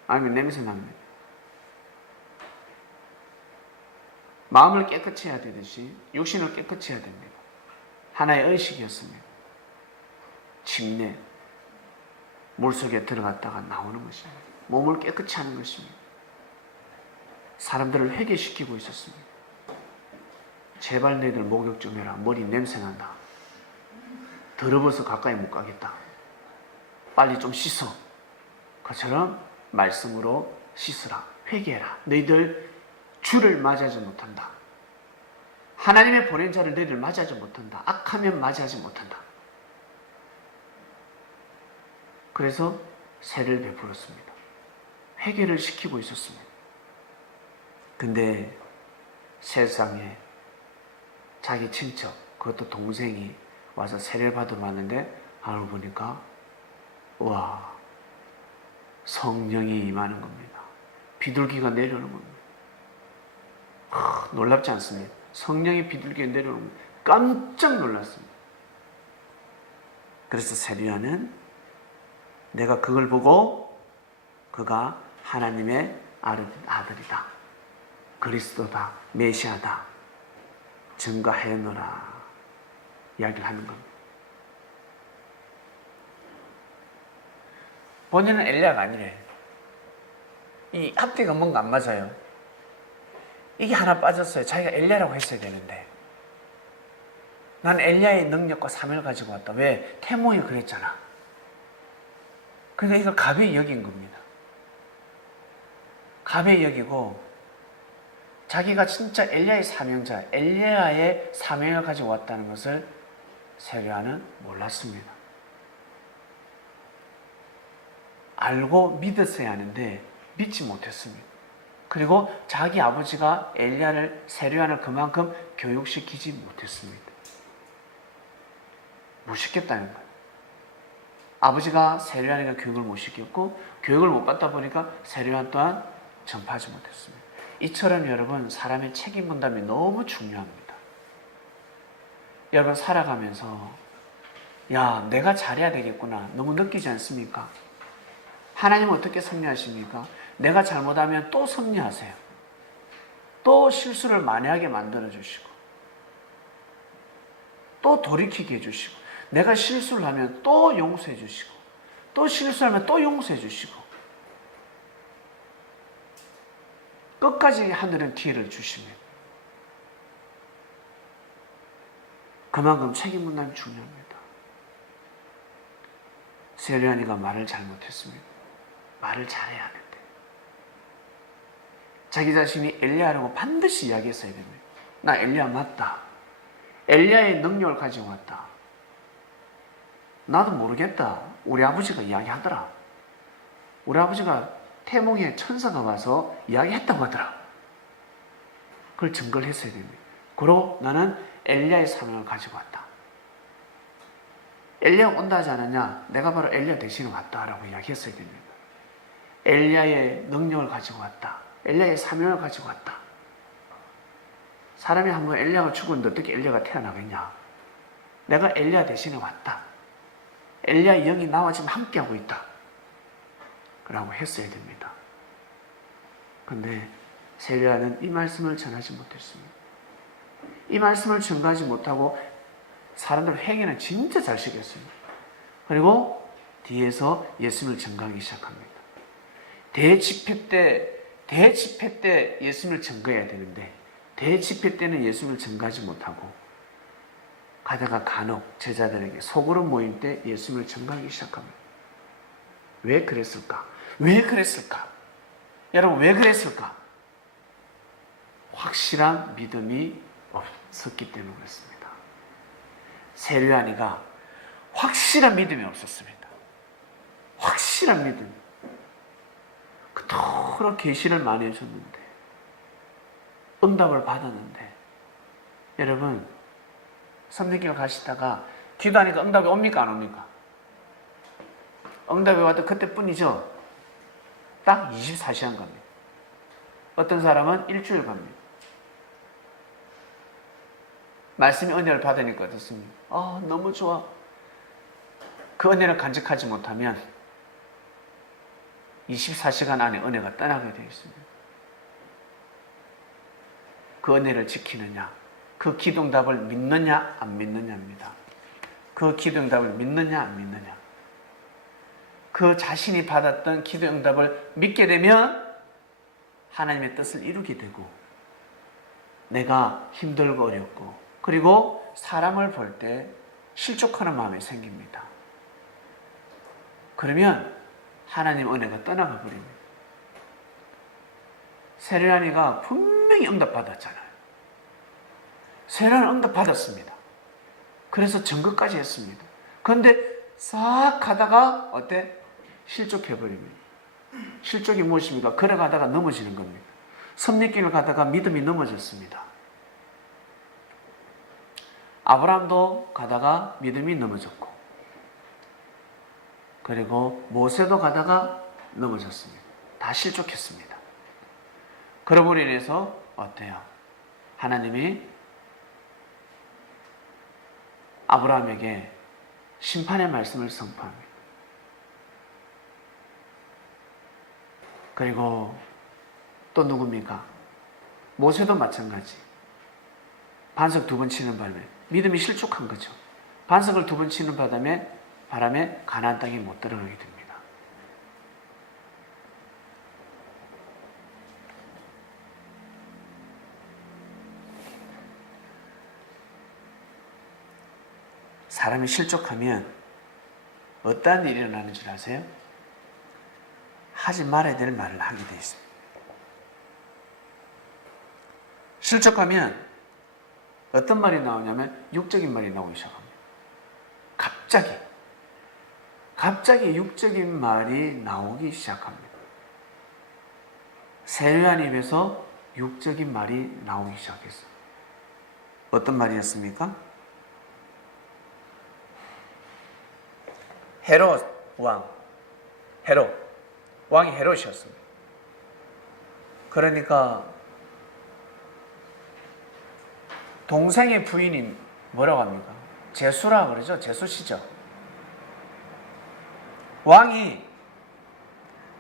아니면 냄새 납니다. 마음을 깨끗이 해야 되듯이 육신을 깨끗이 해야 됩니다. 하나의 의식이었습니다. 침례, 물속에 들어갔다가 나오는 것입니다. 몸을 깨끗이 하는 것입니다. 사람들을 회개시키고 있었습니다. 제발 너희들 목욕 좀 해라. 머리 냄새 난다. 더러워서 가까이 못 가겠다. 빨리 좀 씻어. 그처럼 말씀으로 씻으라. 회개해라. 너희들 주를 맞이하지 못한다. 하나님의 보낸 자를 너희들 맞이하지 못한다. 악하면 맞이하지 못한다. 그래서 세를 베풀었습니다. 회개를 시키고 있었습니다. 근데 세상에 자기 친척, 그것도 동생이 와서 세례를 받으러 왔는데 알고 보니까 와, 성령이 임하는 겁니다. 비둘기가 내려오는 겁니다. 놀랍지 않습니까? 성령이 비둘기에 내려오는 겁니다. 깜짝 놀랐습니다. 그래서 세리야는 내가 그걸 보고 그가 하나님의 아들이다. 그리스도다. 메시아다. 증거하였노라. 이야기를 하는 겁니다. 본인은 엘리야가 아니래. 이 앞뒤가 뭔가 안 맞아요. 이게 하나 빠졌어요. 자기가 엘리야라고 했어야 되는데. 난 엘리야의 능력과 사명을 가지고 왔다. 왜? 태몽이 그랬잖아. 그러니까 이걸 가벼이 여긴 겁니다. 가벼이 여기고 자기가 진짜 엘리야의 사명자, 엘리야의 사명을 가지고 왔다는 것을 세례야는 몰랐습니다. 알고 믿었어야 하는데 믿지 못했습니다. 그리고 자기 아버지가 엘리야를 세례야를 그만큼 교육시키지 못했습니다. 못 시켰다는 거예요. 아버지가 세례야에게 교육을 못 시켰고 교육을 못 받다 보니까 세례야 또한 전파하지 못했습니다. 이처럼 여러분 사람의 책임 분담이 너무 중요합니다. 여러분 살아가면서 야 내가 잘해야 되겠구나 너무 느끼지 않습니까? 하나님은 어떻게 섭리하십니까? 내가 잘못하면 또 섭리하세요. 또 실수를 만회하게 만들어 주시고 또 돌이키게 해주시고 내가 실수를 하면 또 용서해 주시고 또 실수하면 또 용서해 주시고 끝까지 하늘은 기회를 주시면 그만큼 책임 분담이 중요합니다. 세례야니가 말을 잘못했습니다. 말을 잘해야 하는데 자기 자신이 엘리야라고 반드시 이야기했어야 됩니다. 나 엘리야 맞다. 엘리야의 능력을 가지고 왔다. 나도 모르겠다. 우리 아버지가 이야기하더라. 우리 아버지가 태몽에 천사가 와서 이야기했다고 하더라. 그걸 증거를 했어야 됩니다. 그리고 나는 엘리야의 사명을 가지고 왔다. 엘리야가 온다 하지 않았냐? 내가 바로 엘리야 대신에 왔다라고 이야기했어야 됩니다. 엘리야의 능력을 가지고 왔다. 엘리야의 사명을 가지고 왔다. 사람이 한번 엘리야가 죽었는데 어떻게 엘리야가 태어나겠냐? 내가 엘리야 대신에 왔다. 엘리야의 영이 나와 지금 함께하고 있다. 라고 했어야 됩니다. 그런데 세리야는 이 말씀을 전하지 못했습니다. 이 말씀을 전가하지 못하고 사람들 회개는 진짜 잘 시켰습니다. 그리고 뒤에서 예수님을 전가하기 시작합니다. 대집회 때 예수님을 전가해야 되는데 대집회 때는 예수님을 전가하지 못하고 가다가 간혹 제자들에게 소그룹 모임 때 예수님을 전가하기 시작합니다. 왜 그랬을까? 왜 그랬을까? 여러분 왜 그랬을까? 확실한 믿음이 없었기 때문에 그렇습니다. 세례요한이가 확실한 믿음이 없었습니다. 확실한 믿음. 그토록 계시를 많이 해줬는데 응답을 받았는데 여러분 섬기기를 가시다가 기도하니까 응답이 옵니까 안 옵니까? 응답이 와도 그때뿐이죠. 딱 24시간 갑니다. 어떤 사람은 일주일 갑니다. 말씀이 은혜를 받으니까 어떻습니까? 너무 좋아. 그 은혜를 간직하지 못하면 24시간 안에 은혜가 떠나게 되어 있습니다. 그 은혜를 지키느냐, 그 기도응답을 믿느냐 안 믿느냐입니다. 그 기도응답을 믿느냐 안 믿느냐. 그 자신이 받았던 기도응답을 믿게 되면 하나님의 뜻을 이루게 되고 내가 힘들고 어렵고 그리고 사람을 볼 때 실족하는 마음이 생깁니다. 그러면 하나님 은혜가 떠나가 버립니다. 세례요한이가 분명히 응답받았잖아요. 세례요한은 응답받았습니다. 그래서 증거까지 했습니다. 그런데 싹 가다가 어때? 실족해버립니다. 실족이 무엇입니까? 걸어가다가 넘어지는 겁니다. 섭리길을 가다가 믿음이 넘어졌습니다. 아브라함도 가다가 믿음이 넘어졌고 그리고 모세도 가다가 넘어졌습니다. 다 실족했습니다. 그러므로 인해서 어때요? 하나님이 아브라함에게 심판의 말씀을 선포합니다. 그리고 또 누굽니까? 모세도 마찬가지. 반석 2번 치는 바람에 믿음이 실족한 거죠. 반석을 2번 치는 바람에 가나안 땅에 못 들어가게 됩니다. 사람이 실족하면 어떠한 일이 일어나는 줄 아세요? 하지 말아야 될 말을 하게 되어 있습니다. 실족하면 어떤 말이 나오냐면 육적인 말이 나오기 시작합니다. 갑자기 육적인 말이 나오기 시작합니다. 세례요한 입에서 육적인 말이 나오기 시작했어요. 어떤 말이었습니까? 헤롯 왕이 헤롯이었습니다. 그러니까 동생의 부인이 뭐라고 합니까? 제수라 그러죠? 제수시죠. 왕이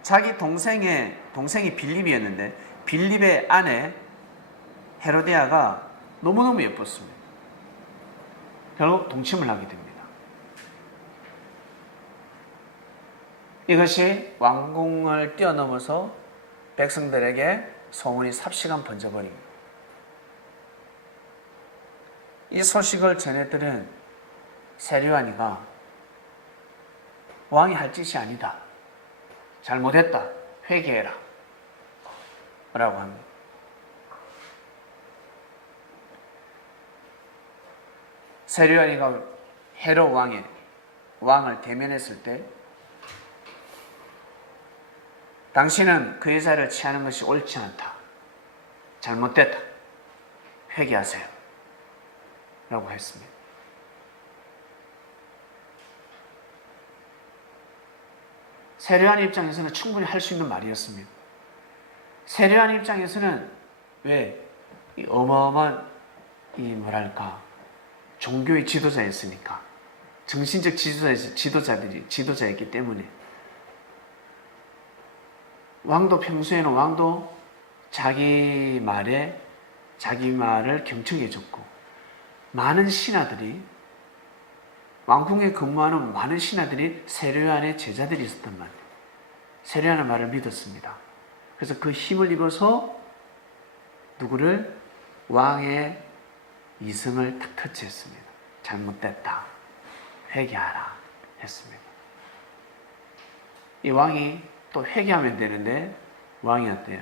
자기 동생이 빌립이었는데 빌립의 아내 헤로디아가 너무너무 예뻤습니다. 결국 동침을 하게 됩니다. 이것이 왕궁을 뛰어넘어서 백성들에게 소문이 삽시간 번져버립니다. 이 소식을 전해들은 세례요한이가 왕이 할 짓이 아니다. 잘못했다. 회개해라. 합니다. 세류안이가 헤롯 왕을 대면했을 때 당신은 그 여자를 취하는 것이 옳지 않다. 잘못됐다. 회개하세요. 라고 했습니다. 세례요한 입장에서는 충분히 할 수 있는 말이었습니다. 세례요한 입장에서는 왜? 이 어마어마한 종교의 지도자였으니까. 정신적 지도자였기 때문에. 평소에는 왕도 자기 말을 경청해줬고, 많은 신하들이, 왕궁에 근무하는 많은 신하들이 세례요한의 제자들이 있었단 말이에요. 세례요한의 말을 믿었습니다. 그래서 그 힘을 입어서 누구를? 왕의 이성을 탁 터치했습니다. 잘못됐다. 회개하라. 했습니다. 이 왕이 또 회개하면 되는데 왕이 어때요?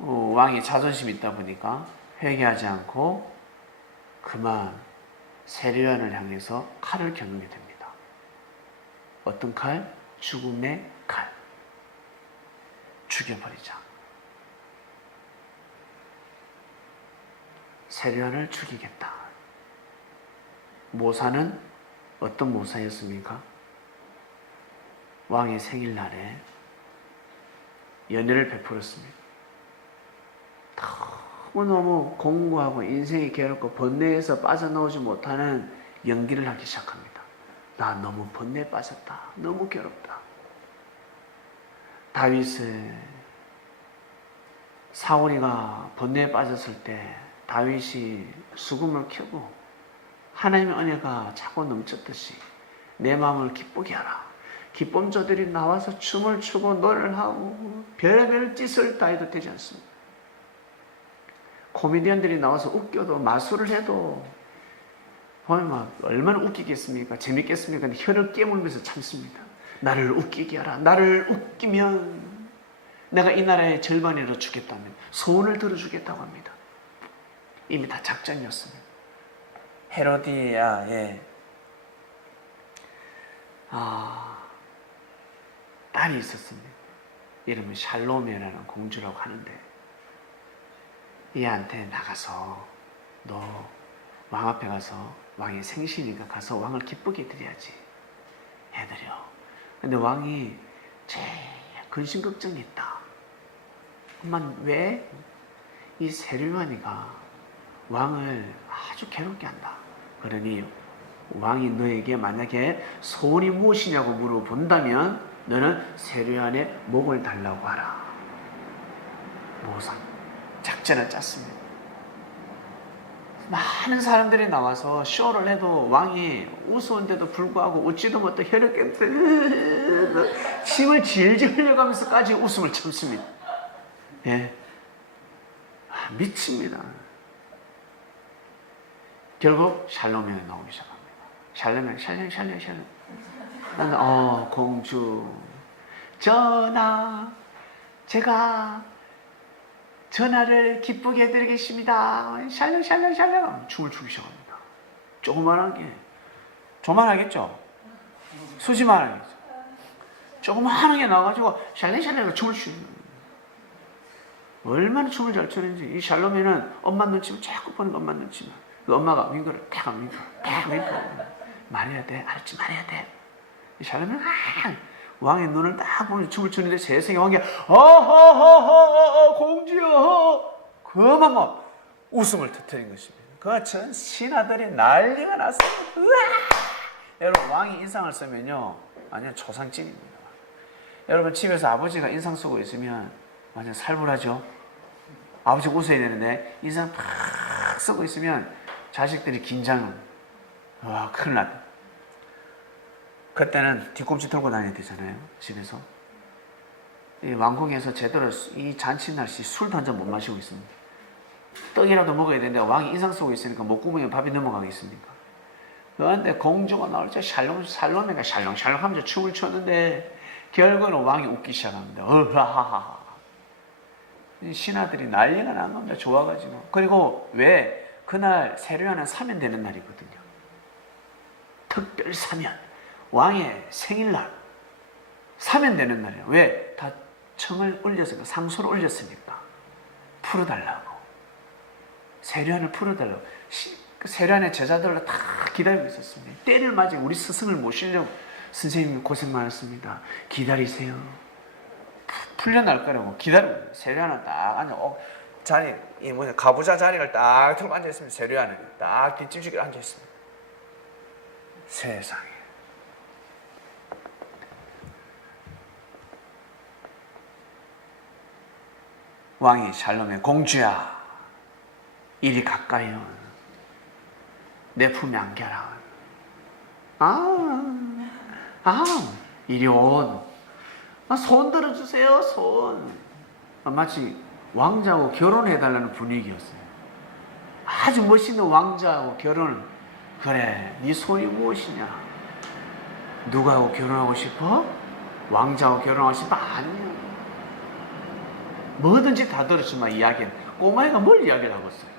왕이 자존심이 있다 보니까 회개하지 않고 그만 세례요한을 향해서 칼을 겨누게 됩니다. 어떤 칼? 죽음의 칼. 죽여버리자. 세례요한을 죽이겠다. 모사는 어떤 모사였습니까? 왕의 생일날에 연회를 베풀었습니다. 너무너무 공고하고 인생이 괴롭고 번뇌에서 빠져나오지 못하는 연기를 하기 시작합니다. 나 너무 번뇌에 빠졌다. 너무 괴롭다. 사울이가 번뇌에 빠졌을 때 다윗이 수금을 켜고 하나님의 은혜가 차고 넘쳤듯이 내 마음을 기쁘게 하라. 기쁨자들이 나와서 춤을 추고 노래를 하고 별의별 짓을 다 해도 되지 않습니다. 코미디언들이 나와서 웃겨도 마술을 해도 보면 얼마나 웃기겠습니까? 재밌겠습니까? 근데 혀를 깨물면서 참습니다. 나를 웃기게 하라. 나를 웃기면 내가 이 나라의 절반이라도 주겠다면 소원을 들어주겠다고 합니다. 이미 다 작전이었습니다. 헤로디아의 딸이 있었습니다. 이름은 샬롬이라는 공주라고 하는데 얘한테 나가서 너 왕 앞에 가서 왕의 생신이니까 가서 왕을 기쁘게 해드려야지. 해드려. 근데 왕이 제일 근심 걱정이 있다. 엄마 왜? 이 세례요한이가 왕을 아주 괴롭게 한다. 그러니 왕이 너에게 만약에 소원이 무엇이냐고 물어본다면 너는 세례요한의 목을 달라고 하라. 모상 작전을 짰습니다. 많은 사람들이 나와서 쇼를 해도 왕이 우스운데도 불구하고 웃지도 못해 혀를 깨면서 침을 질질 흘려가면서까지 웃음을 참습니다. 예, 미칩니다. 결국 샬롬이 나오기 시작합니다. 샬롬. 공주 전하, 제가 전하를 기쁘게 해드리겠습니다. 샬롬. 춤을 추기 시작합니다. 조만하겠죠? 수지만하겠죠? 조그마하게 나와가지고 샬롬 춤을 추는 거예요. 얼마나 춤을 잘 추는지. 이 샬롬이는 엄마 눈치만 자꾸 보는 엄마 눈치만. 그 엄마가 윙거를 탁 윙거. 말해야 돼. 알았지? 말해야 돼. 이 샬롬은 왕의 눈을 딱 보면 춤을 추는데 세상에 왕이 공주여 그만 막 웃음을 터뜨린 것입니다. 그 전 신하들이 난리가 났습니다. 여러분 왕이 인상을 쓰면요 완전 초상집입니다. 여러분 집에서 아버지가 인상 쓰고 있으면 완전 살벌하죠. 아버지가 웃어야 되는데 인상 팍 쓰고 있으면 자식들이 긴장을 큰일 났다. 그때는 뒤꿈치 들고 다녀야 되잖아요. 집에서. 이 왕궁에서 제대로 이 잔치날 술도 한 잔 못 마시고 있습니다. 떡이라도 먹어야 되는데 왕이 인상 쓰고 있으니까 목구멍에 밥이 넘어가겠습니까? 그런데 공주가 나올 때 샬롬이가 샬롬 하면서 춤을 췄는데 결국은 왕이 웃기 시작합니다. 신하들이 난리가 난 겁니다. 좋아가지고. 그리고 왜 그날 세례요한은 사면 되는 날이거든요. 특별 사면, 왕의 생일날 사면 되는 날이에요. 왜? 다 청을 올렸으니까, 상소를 올렸으니까 풀어달라고, 세례요한을 풀어달라고. 세례요한의 제자들로 다 기다리고 있었습니다. 때를 맞이 우리 스승을 모시려고. 선생님 고생 많았습니다. 기다리세요. 풀려날 거라고 기다리고. 세례요한은 딱 앉아, 자리, 가부좌 자리를 딱 들고 앉아있습니다. 세례요한은 딱 뒷짐지기로 앉아있습니다. 세상에. 왕이 샬롬의 공주야, 이리 가까이요. 내 품에 안겨라. 이리 온. 손 들어주세요, 손. 마치 왕자하고 결혼해달라는 분위기였어요. 아주 멋있는 왕자하고 결혼을. 그래, 네 손이 무엇이냐? 누구하고 결혼하고 싶어? 왕자하고 결혼하고 싶어? 아니야. 뭐든지 다 들어주마. 이야기는 꼬마애가 뭘 이야기를 하고 있어요?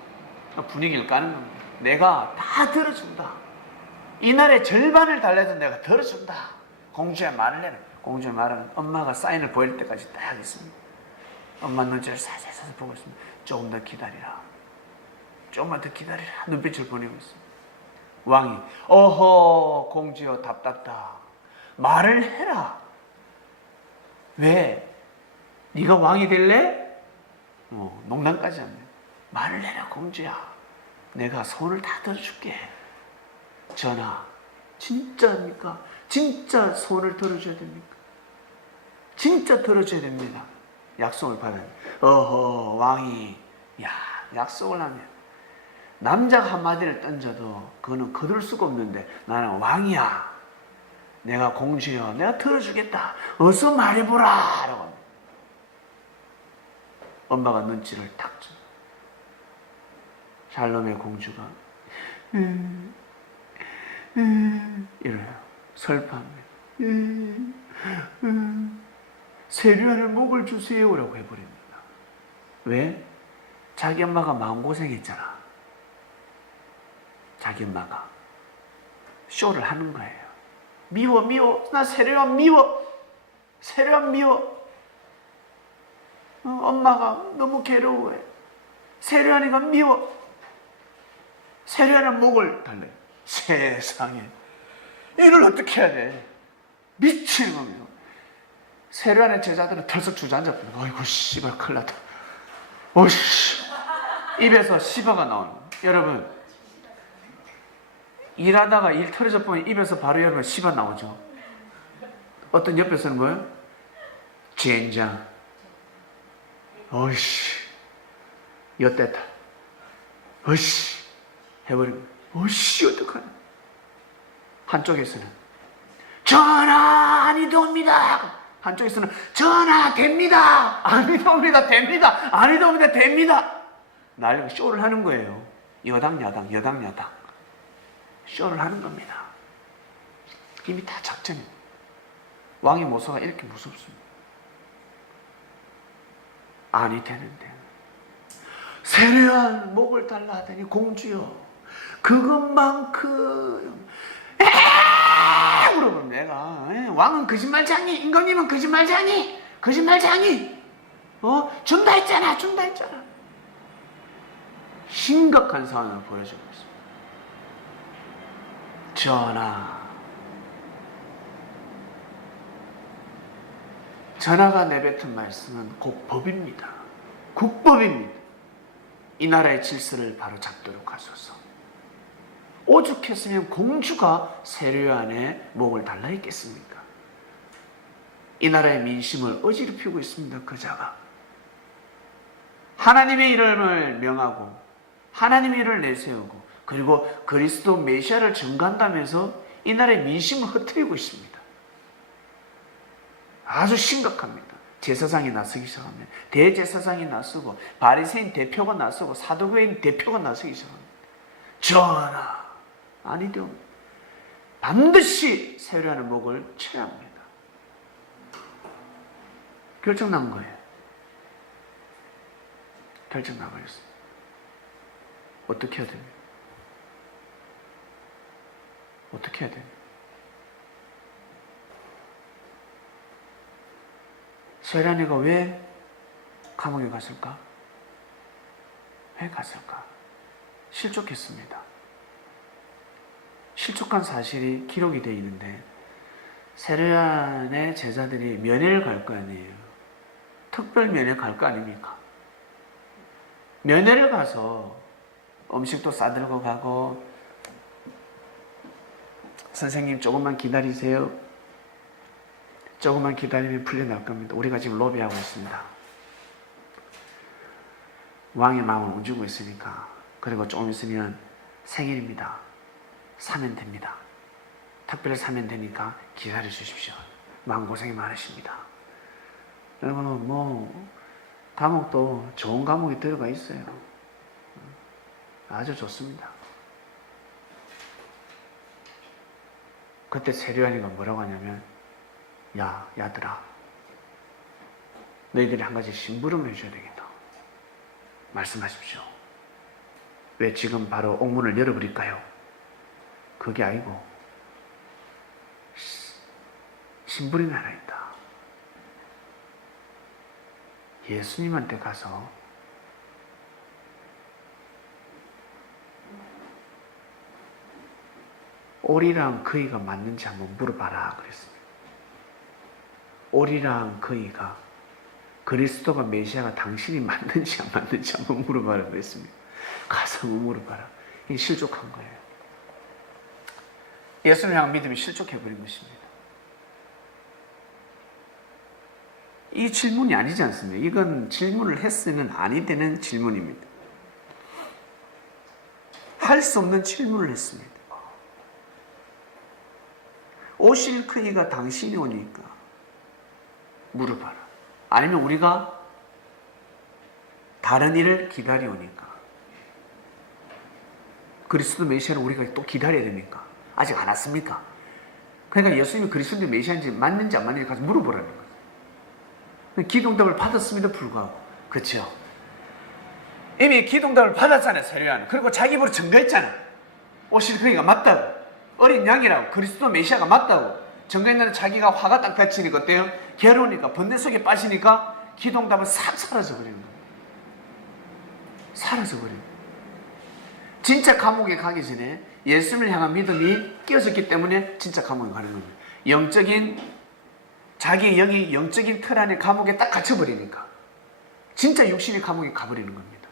분위기를 까는 겁니다. 내가 다 들어준다. 이날의 절반을 달래도 내가 들어준다. 공주의 말을 내는. 공주의 말은 엄마가 사인을 보일 때까지 딱 있습니다. 엄마 눈치를 살살 보고 있습니다. 조금 더 기다리라. 조금만 더 기다리라. 눈빛을 보내고 있습니다. 왕이 어허 공주여 답답다. 말을 해라. 왜? 네가 왕이 될래? 농담까지 합니다. 말을 해라 공주야. 내가 손을 다 들어줄게. 전하, 진짜입니까? 진짜 손을 들어줘야 됩니까? 진짜 들어줘야 됩니다. 약속을 받아요. 어허 왕이 약속을 하면 남자가 한마디를 던져도 그거는 거둘 수가 없는데 나는 왕이야. 내가 공주여. 내가 들어주겠다. 어서 말해보라. 라고 합니다. 엄마가 눈치를 탁 줘. 샬롬의 공주가 이래요. 슬퍼합니다. 세례요한의 목을 주세요 라고 해버립니다. 왜? 자기 엄마가 마음고생했잖아. 자기 엄마가 쇼를 하는 거예요. 미워. 나 세례요한 미워. 세례요한 미워. 엄마가 너무 괴로워해. 세례요한이가 미워. 세례요한의 목을 달래. 세상에 이를 어떻게 해야 돼? 미치는 겁니다. 세례요한의 제자들은 털썩 주저앉았거든요. 아이고 씨발 큰일 났다. 오씨. 입에서 씨바가 나오는 거예요. 여러분 일하다가 일 털어져 보면 입에서 바로 여러분 씨바 나오죠. 어떤 옆에서는 뭐예요? 젠장. 어이씨 엿됐다. 어이씨 해버리고 어이씨 어떡하냐. 한쪽에서는 전하 아니옵니다. 한쪽에서는 전하 됩니다. 아니옵니다. 됩니다. 아니옵니다. 됩니다. 난리가 쇼를 하는 거예요. 여당 야당 쇼를 하는 겁니다. 이미 다 작전이에요. 왕의 모서가 이렇게 무섭습니다. 아니 되는데 세례요한 목을 달라 하더니 공주여 그것만큼 물어보면 내가 왕은 거짓말쟁이, 임금님은 거짓말쟁이 준다 했잖아. 심각한 상황을 보여주고 있습니다. 전하가 내뱉은 말씀은 곧 법입니다. 국법입니다. 이 나라의 질서를 바로 잡도록 하소서. 오죽했으면 공주가 세례요한의 목을 달라 했겠습니까? 이 나라의 민심을 어지럽히고 있습니다. 그자가 하나님의 이름을 명하고 하나님의 일을 내세우고 그리고 그리스도 메시아를 증거한다면서 이 나라의 민심을 흐트리고 있습니다. 아주 심각합니다. 제사장이 나서기 시작하면 대제사장이 나서고 바리새인 대표가 나서고 사두개인 대표가 나서기 시작합니다. 전하 아니죠. 반드시 세례요한의 목을 쳐야 합니다. 결정난 거예요. 결정 나버렸습니다. 어떻게 해야 됩니까? 어떻게 해야 됩니까? 세란이가 왜 감옥에 갔을까? 왜 갔을까? 실족했습니다. 실족한 사실이 기록이 되어 있는데 세란의 제자들이 면회를 갈 거 아니에요. 특별 면회 갈 거 아닙니까? 면회를 가서 음식도 싸들고 가고 선생님 조금만 기다리세요. 조금만 기다리면 풀려날 겁니다. 우리가 지금 로비하고 있습니다. 왕의 마음을 움직이고 있으니까. 그리고 조금 있으면 생일입니다. 사면 됩니다. 특별히 사면 되니까 기다려 주십시오. 마음고생이 많으십니다. 여러분 뭐 감옥도 좋은 감옥이 들어가 있어요. 아주 좋습니다. 그때 세류안이가 뭐라고 하냐면 야, 야들아 너희들이 한 가지 심부름을 해줘야 되겠다. 말씀하십시오. 왜 지금 바로 옥문을 열어버릴까요? 그게 아니고 심부름이 하나 있다. 예수님한테 가서 오리랑 거의가 맞는지 한번 물어봐라 그랬습니다. 오리랑 거의가 그리스도가 메시아가 당신이 맞는지 안 맞는지 한번 물어봐라 그랬습니다. 가서 한번 물어봐라. 이게 실족한 거예요. 예수를 향한 믿음이 실족해버린 것입니다. 이 질문이 아니지 않습니까? 이건 질문을 했으면 아니 되는 질문입니다. 할 수 없는 질문을 했습니다. 오실 그이가 당신이 오니까 물어봐라. 아니면 우리가 다른 일을 기다려오니까 그리스도 메시아를 우리가 또 기다려야 됩니까? 아직 안 왔습니까? 그러니까 예수님이 그리스도 메시아인지 맞는지 안 맞는지 가서 물어보라는 거예요. 기도응답을 받았음에도 불구하고. 그렇죠? 이미 기도응답을 받았잖아요. 세례요한은. 그리고 자기 입으로 증거했잖아. 오실 그이가 맞다고. 어린 양이라고. 그리스도 메시아가 맞다고. 증거했는데 자기가 화가 딱 닫히니까 어때요? 괴로우니까 번뇌 속에 빠지니까 기도응답은 싹 사라져버리는 거예요. 사라져버려요. 진짜 감옥에 가기 전에 예수님을 향한 믿음이 깨어졌기 때문에 진짜 감옥에 가는 겁니다. 자기의 영이 영적인 틀 안에 감옥에 딱 갇혀버리니까 진짜 육신의 감옥에 가버리는 겁니다.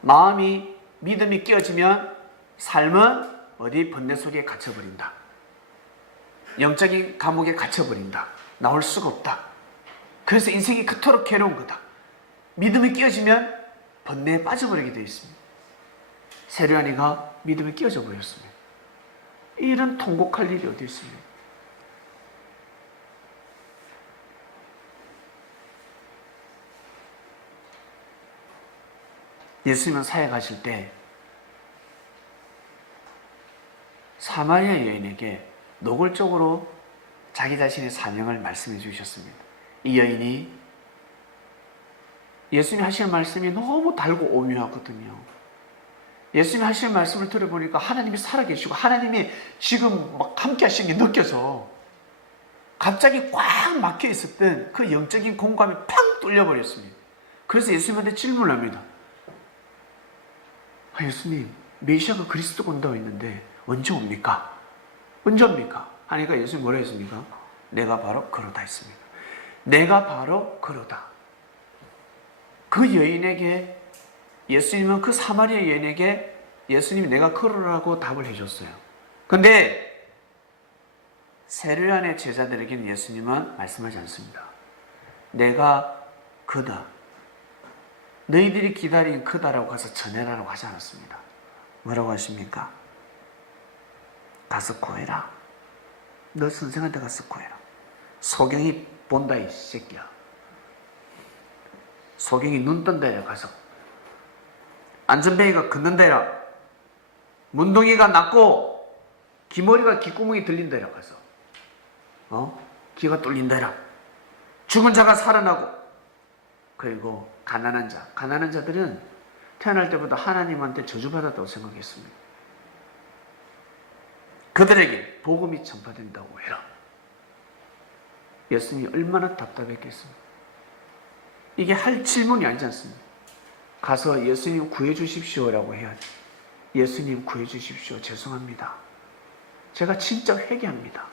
마음이 믿음이 깨어지면 삶은 어디 번뇌 속에 갇혀버린다. 영적인 감옥에 갇혀버린다. 나올 수가 없다. 그래서 인생이 그토록 괴로운 거다. 믿음이 깨어지면 번뇌에 빠져버리게 되어 있습니다. 세례요한이가 믿음이 깨어져 버렸습니다. 이런 통곡할 일이 어디 있습니까? 예수님은 사역하실 때 사마리아 여인에게 노골적으로 자기 자신의 사명을 말씀해 주셨습니다. 이 여인이 예수님이 하시는 말씀이 너무 달고 오묘하거든요. 예수님이 하시는 말씀을 들어보니까 하나님이 살아계시고 하나님이 지금 막 함께 하시는 게 느껴서 갑자기 꽉 막혀 있었던 그 영적인 공감이 팡 뚫려버렸습니다. 그래서 예수님한테 질문을 합니다. 예수님, 메시아가 그리스도가 온다고 했는데 언제 옵니까? 언제 옵니까? 하니까 예수님 뭐라 했습니까? 내가 바로 그러다 했습니다. 내가 바로 그러다. 그 여인에게 예수님은 그 사마리아 여인에게 예수님이 내가 그러라고 답을 해줬어요. 근데 세례요한의 제자들에게는 예수님은 말씀하지 않습니다. 내가 그다. 너희들이 기다린 그다라고 가서 전해라라고 하지 않았습니다. 뭐라고 하십니까? 가서 구해라. 너 선생한테 가서 구해라. 소경이 본다 이 새끼야. 소경이 눈 뜬다 이라 가서. 안전뱅이가 걷는다 이라. 문둥이가 낫고 귀머리가 귓구멍이 들린다 이라 가서. 귀가 뚫린다 이라. 죽은 자가 살아나고 그리고 가난한 자. 가난한 자들은 태어날 때부터 하나님한테 저주받았다고 생각했습니다. 그들에게 복음이 전파된다고 해라. 예수님이 얼마나 답답했겠습니까? 이게 할 질문이 아니지 않습니까? 가서 예수님 구해주십시오라고 해야지. 예수님 구해주십시오. 죄송합니다. 제가 진짜 회개합니다.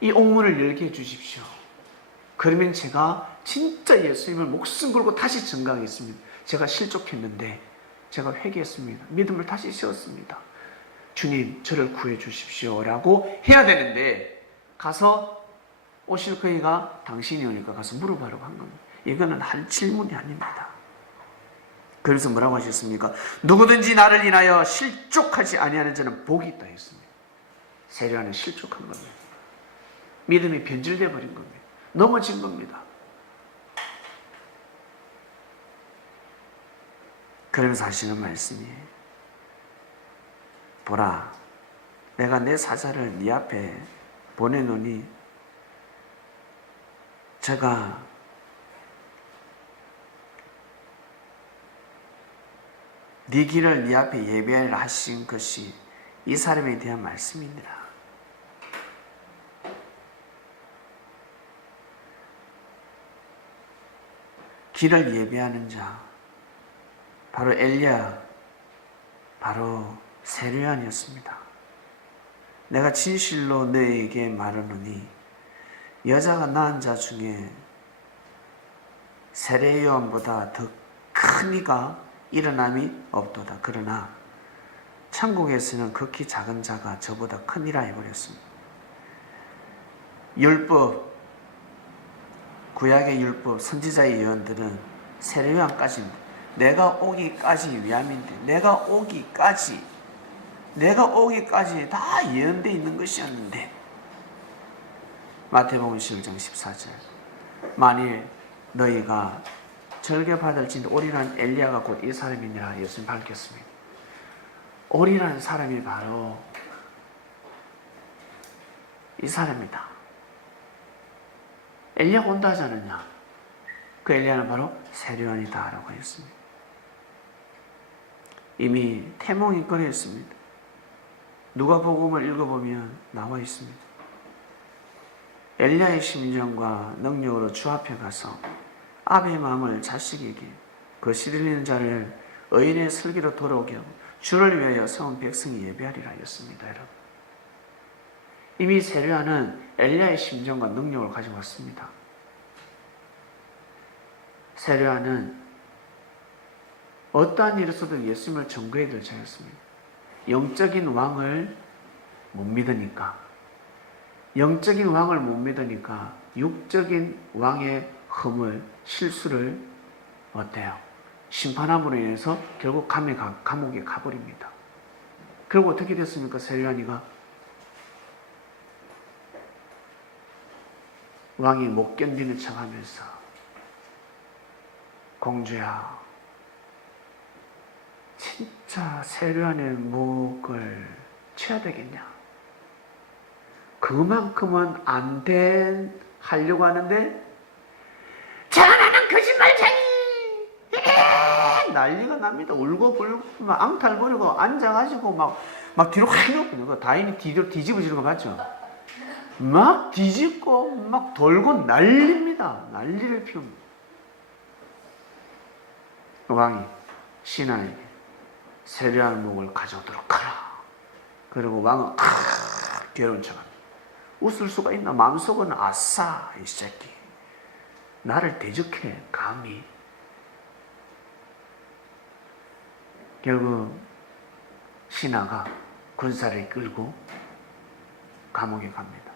이 옥문을 열게 해주십시오. 그러면 제가 진짜 예수님을 목숨 걸고 다시 증거하겠습니다. 제가 실족했는데 제가 회개했습니다. 믿음을 다시 세웠습니다. 주님, 저를 구해주십시오 라고 해야 되는데 가서 오실 그이가 당신이 오니까 가서 물어보라고 한 겁니다. 이거는 할 질문이 아닙니다. 그래서 뭐라고 하셨습니까? 누구든지 나를 인하여 실족하지 아니하는 자는 복이 있다 했습니다. 세례요한은 실족한 겁니다. 믿음이 변질되어 버린 겁니다. 넘어진 겁니다. 그러면서 하시는 말씀이 보라, 내가 내 사자를 네 앞에 보내노니 제가 네 길을 네 앞에 예비하리라 하신 것이 이 사람에 대한 말씀이니라. 길을 예비하는 자, 바로 엘리야, 바로 세례요한이었습니다. 내가 진실로 너에게 말하노니 여자가 낳은 자 중에 세례요한보다 더 큰 이가 일어남이 없도다. 그러나 천국에서는 극히 작은 자가 저보다 크니라 해버렸습니다. 율법, 구약의 율법, 선지자의 예언들은 세례요한까지입니다. 내가 오기까지 위함인데 내가 오기까지 다 예언되어 있는 것이었는데 마태복음 11장 14절 만일 너희가 절개받을진대 오리라는 엘리야가 곧 이 사람이니라 예수님 밝혔습니다. 오리라는 사람이 바로 이 사람이다. 엘리야가 온다 하지 않았냐? 그 엘리야는 바로 세례요한이다 라고 했습니다. 이미 태몽이 꺼냈습니다. 누가복음을 읽어보면 나와 있습니다. 엘리야의 심정과 능력으로 주 앞에 가서 아비의 마음을 자식에게 그 시들리는 자를 의인의 슬기로 돌아오게 하고 주를 위하여 세운 백성이 예배하리라 하였습니다. 여러분, 이미 세례요한은 엘리야의 심정과 능력을 가지고 왔습니다. 세례요한은 어떠한 일이 있어도 예수님을 전거해야 될 자였습니다. 영적인 왕을 못 믿으니까, 영적인 왕을 못 믿으니까 육적인 왕의 흠을, 실수를 어때요? 심판함으로 인해서 결국 감옥에 가버립니다. 그리고 어떻게 됐습니까? 세례요한이가 왕이 못 견디는 척하면서 공주야, 진짜 세례요한의 목을 쳐야 되겠냐? 그만큼은 안 된 하려고 하는데 장하나는 거짓말쟁이! 난리가 납니다. 울고 불고 막 앙탈 부리고 앉아가지고 막 뒤로 확 놓고 다인이 뒤로 뒤집어지는 거 봤죠? 막 뒤집고 막 돌고 난립니다. 난리를 피웁니다. 왕이 신하에게 세례요한 목을 가져오도록 하라. 그리고 왕은 괴로운 척합니다. 웃을 수가 있나? 마음속은 아싸, 이 새끼 나를 대적해 감히. 결국 신하가 군사를 끌고 감옥에 갑니다.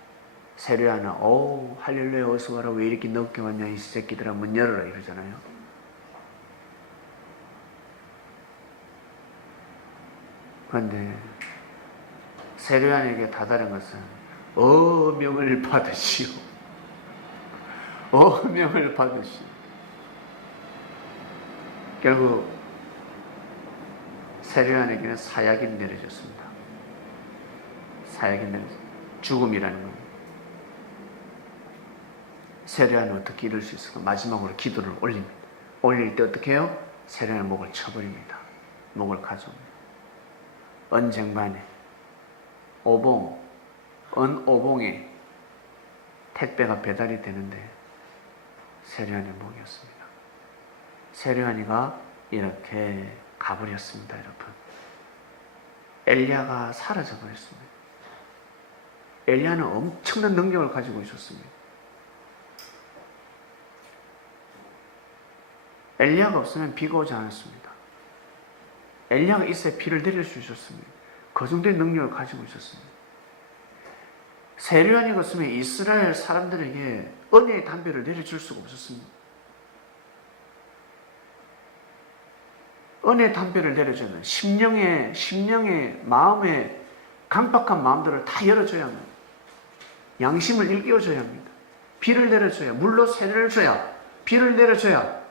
세례요한은 할렐루야 어서 와라, 왜 이렇게 늦게 왔냐 이 새끼들아, 문 열어라 이러잖아요. 그런데 세례요한에게 다다른 것은 어명을 받으시오. 어명을 받으시오. 결국 세례요한에게는 사약이 내려졌습니다. 사약이 내려졌습니다. 죽음이라는 겁니다. 세례요한은 어떻게 이룰 수 있을까? 마지막으로 기도를 올립니다. 올릴 때 어떻게 해요? 세례요한은 목을 쳐버립니다. 목을 가져옵니다. 언쟁반에 언오봉에 택배가 배달이 되는데 세례요한의 목이었습니다. 세례요한이가 이렇게 가버렸습니다. 여러분, 엘리야가 사라져 버렸습니다. 엘리야는 엄청난 능력을 가지고 있었습니다. 엘리야가 없으면 비가 오지 않았습니다. 엘리야가 있어야 비를 내릴 수 있었습니다. 그 정도의 능력을 가지고 있었습니다. 세례요한이 없으면 이스라엘 사람들에게 은혜의 담배를 내려줄 수가 없었습니다. 은혜의 담배를 내려주는 심령의 마음의 강박한 마음들을 다 열어줘야 합니다. 양심을 일깨워줘야 합니다. 비를 내려줘야, 물로 세례를 줘야, 비를 내려줘야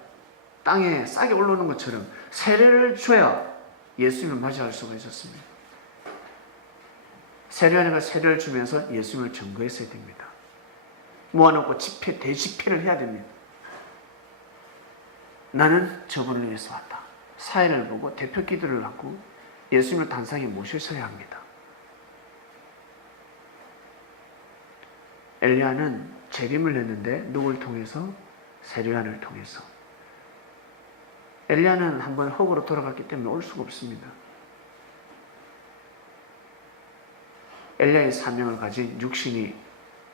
땅에 싹이 올라오는 것처럼 세례를 줘야 예수님을 맞이할 수가 있었습니다. 세례요한이가 세례를 주면서 예수님을 증거했어야 됩니다. 모아놓고 대집회를 해야 됩니다. 나는 저분을 위해서 왔다. 사회를 보고 대표 기도를 하고 예수님을 단상에 모셔서야 합니다. 엘리야는 재림을 했는데 누굴 통해서? 세례요한을 통해서. 엘리야는 한번 흙으로 돌아갔기 때문에 올 수가 없습니다. 엘리야의 사명을 가진 육신이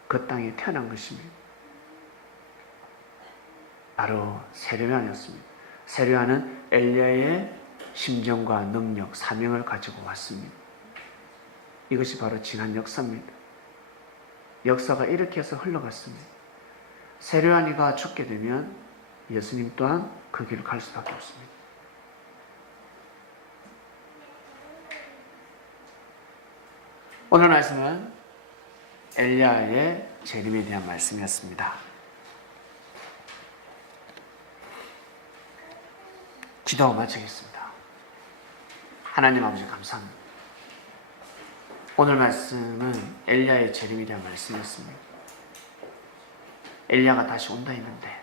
그 땅에 태어난 것입니다. 바로 세례요한이었습니다. 세례요한은 엘리야의 심정과 능력, 사명을 가지고 왔습니다. 이것이 바로 지난 역사입니다. 역사가 이렇게 해서 흘러갔습니다. 세례요한이가 죽게 되면 예수님 또한 그 길을 갈 수밖에 없습니다. 오늘 말씀은 엘리야의 재림에 대한 말씀이었습니다. 기도하고 마치겠습니다. 하나님 아버지 감사합니다. 오늘 말씀은 엘리야의 재림에 대한 말씀이었습니다. 엘리야가 다시 온다 했는데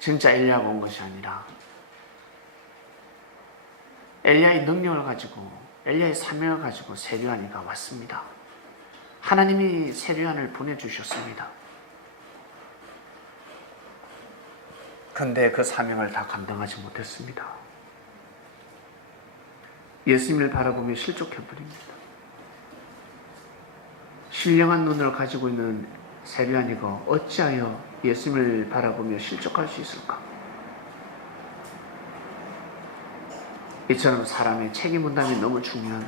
진짜 엘리야가 온 것이 아니라 엘리야의 능력을 가지고, 엘리야의 사명을 가지고 세례요한이가 왔습니다. 하나님이 세례요한을 보내주셨습니다. 그런데 그 사명을 다 감당하지 못했습니다. 예수님을 바라보며 실족해버립니다. 신령한 눈을 가지고 있는 세례요한이가 어찌하여 예수님을 바라보며 실족할 수 있을까? 이처럼 사람의 책임 분담이 너무 중요한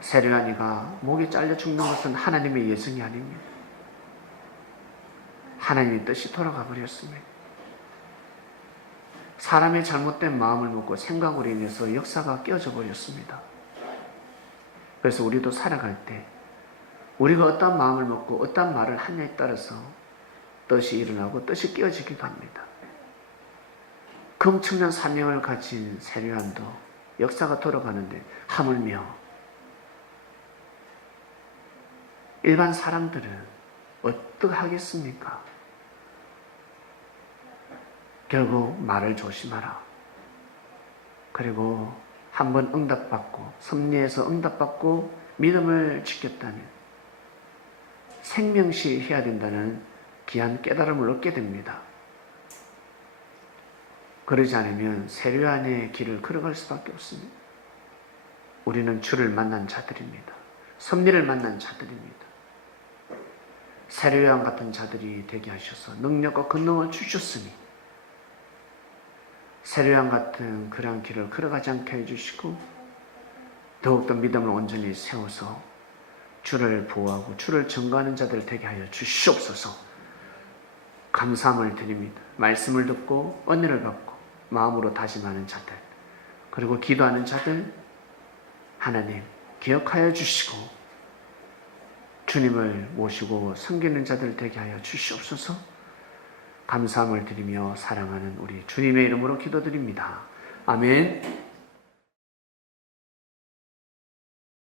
세례요한이가 목이 잘려 죽는 것은 하나님의 예정이 아닙니다. 하나님의 뜻이 돌아가 버렸습니다. 사람의 잘못된 마음을 먹고 생각으로 인해서 역사가 깨어져 버렸습니다. 그래서 우리도 살아갈 때 우리가 어떤 마음을 먹고 어떤 말을 하냐에 따라서 뜻이 일어나고 뜻이 깨어지기도 합니다. 그 엄청난 사명을 가진 세례요한도 역사가 돌아가는데 하물며 일반 사람들은 어떡하겠습니까? 결국 말을 조심하라. 그리고 한번 응답받고 섭리해서 응답받고 믿음을 지켰다면 생명시 해야 된다는 귀한 깨달음을 얻게 됩니다. 그러지 않으면 세례요한의 길을 걸어갈 수밖에 없습니다. 우리는 주를 만난 자들입니다. 섭리를 만난 자들입니다. 세례요한 같은 자들이 되게 하셔서 능력과 권능을 주셨으니 세례요한 같은 그러한 길을 걸어가지 않게 해주시고 더욱더 믿음을 온전히 세워서 주를 보호하고 주를 증거하는 자들 되게 하여 주시옵소서. 감사함을 드립니다. 말씀을 듣고 은혜를 받고 마음으로 다짐하는 자들, 그리고 기도하는 자들 하나님 기억하여 주시고 주님을 모시고 섬기는 자들 되게 하여 주시옵소서. 감사함을 드리며 사랑하는 우리 주님의 이름으로 기도드립니다. 아멘.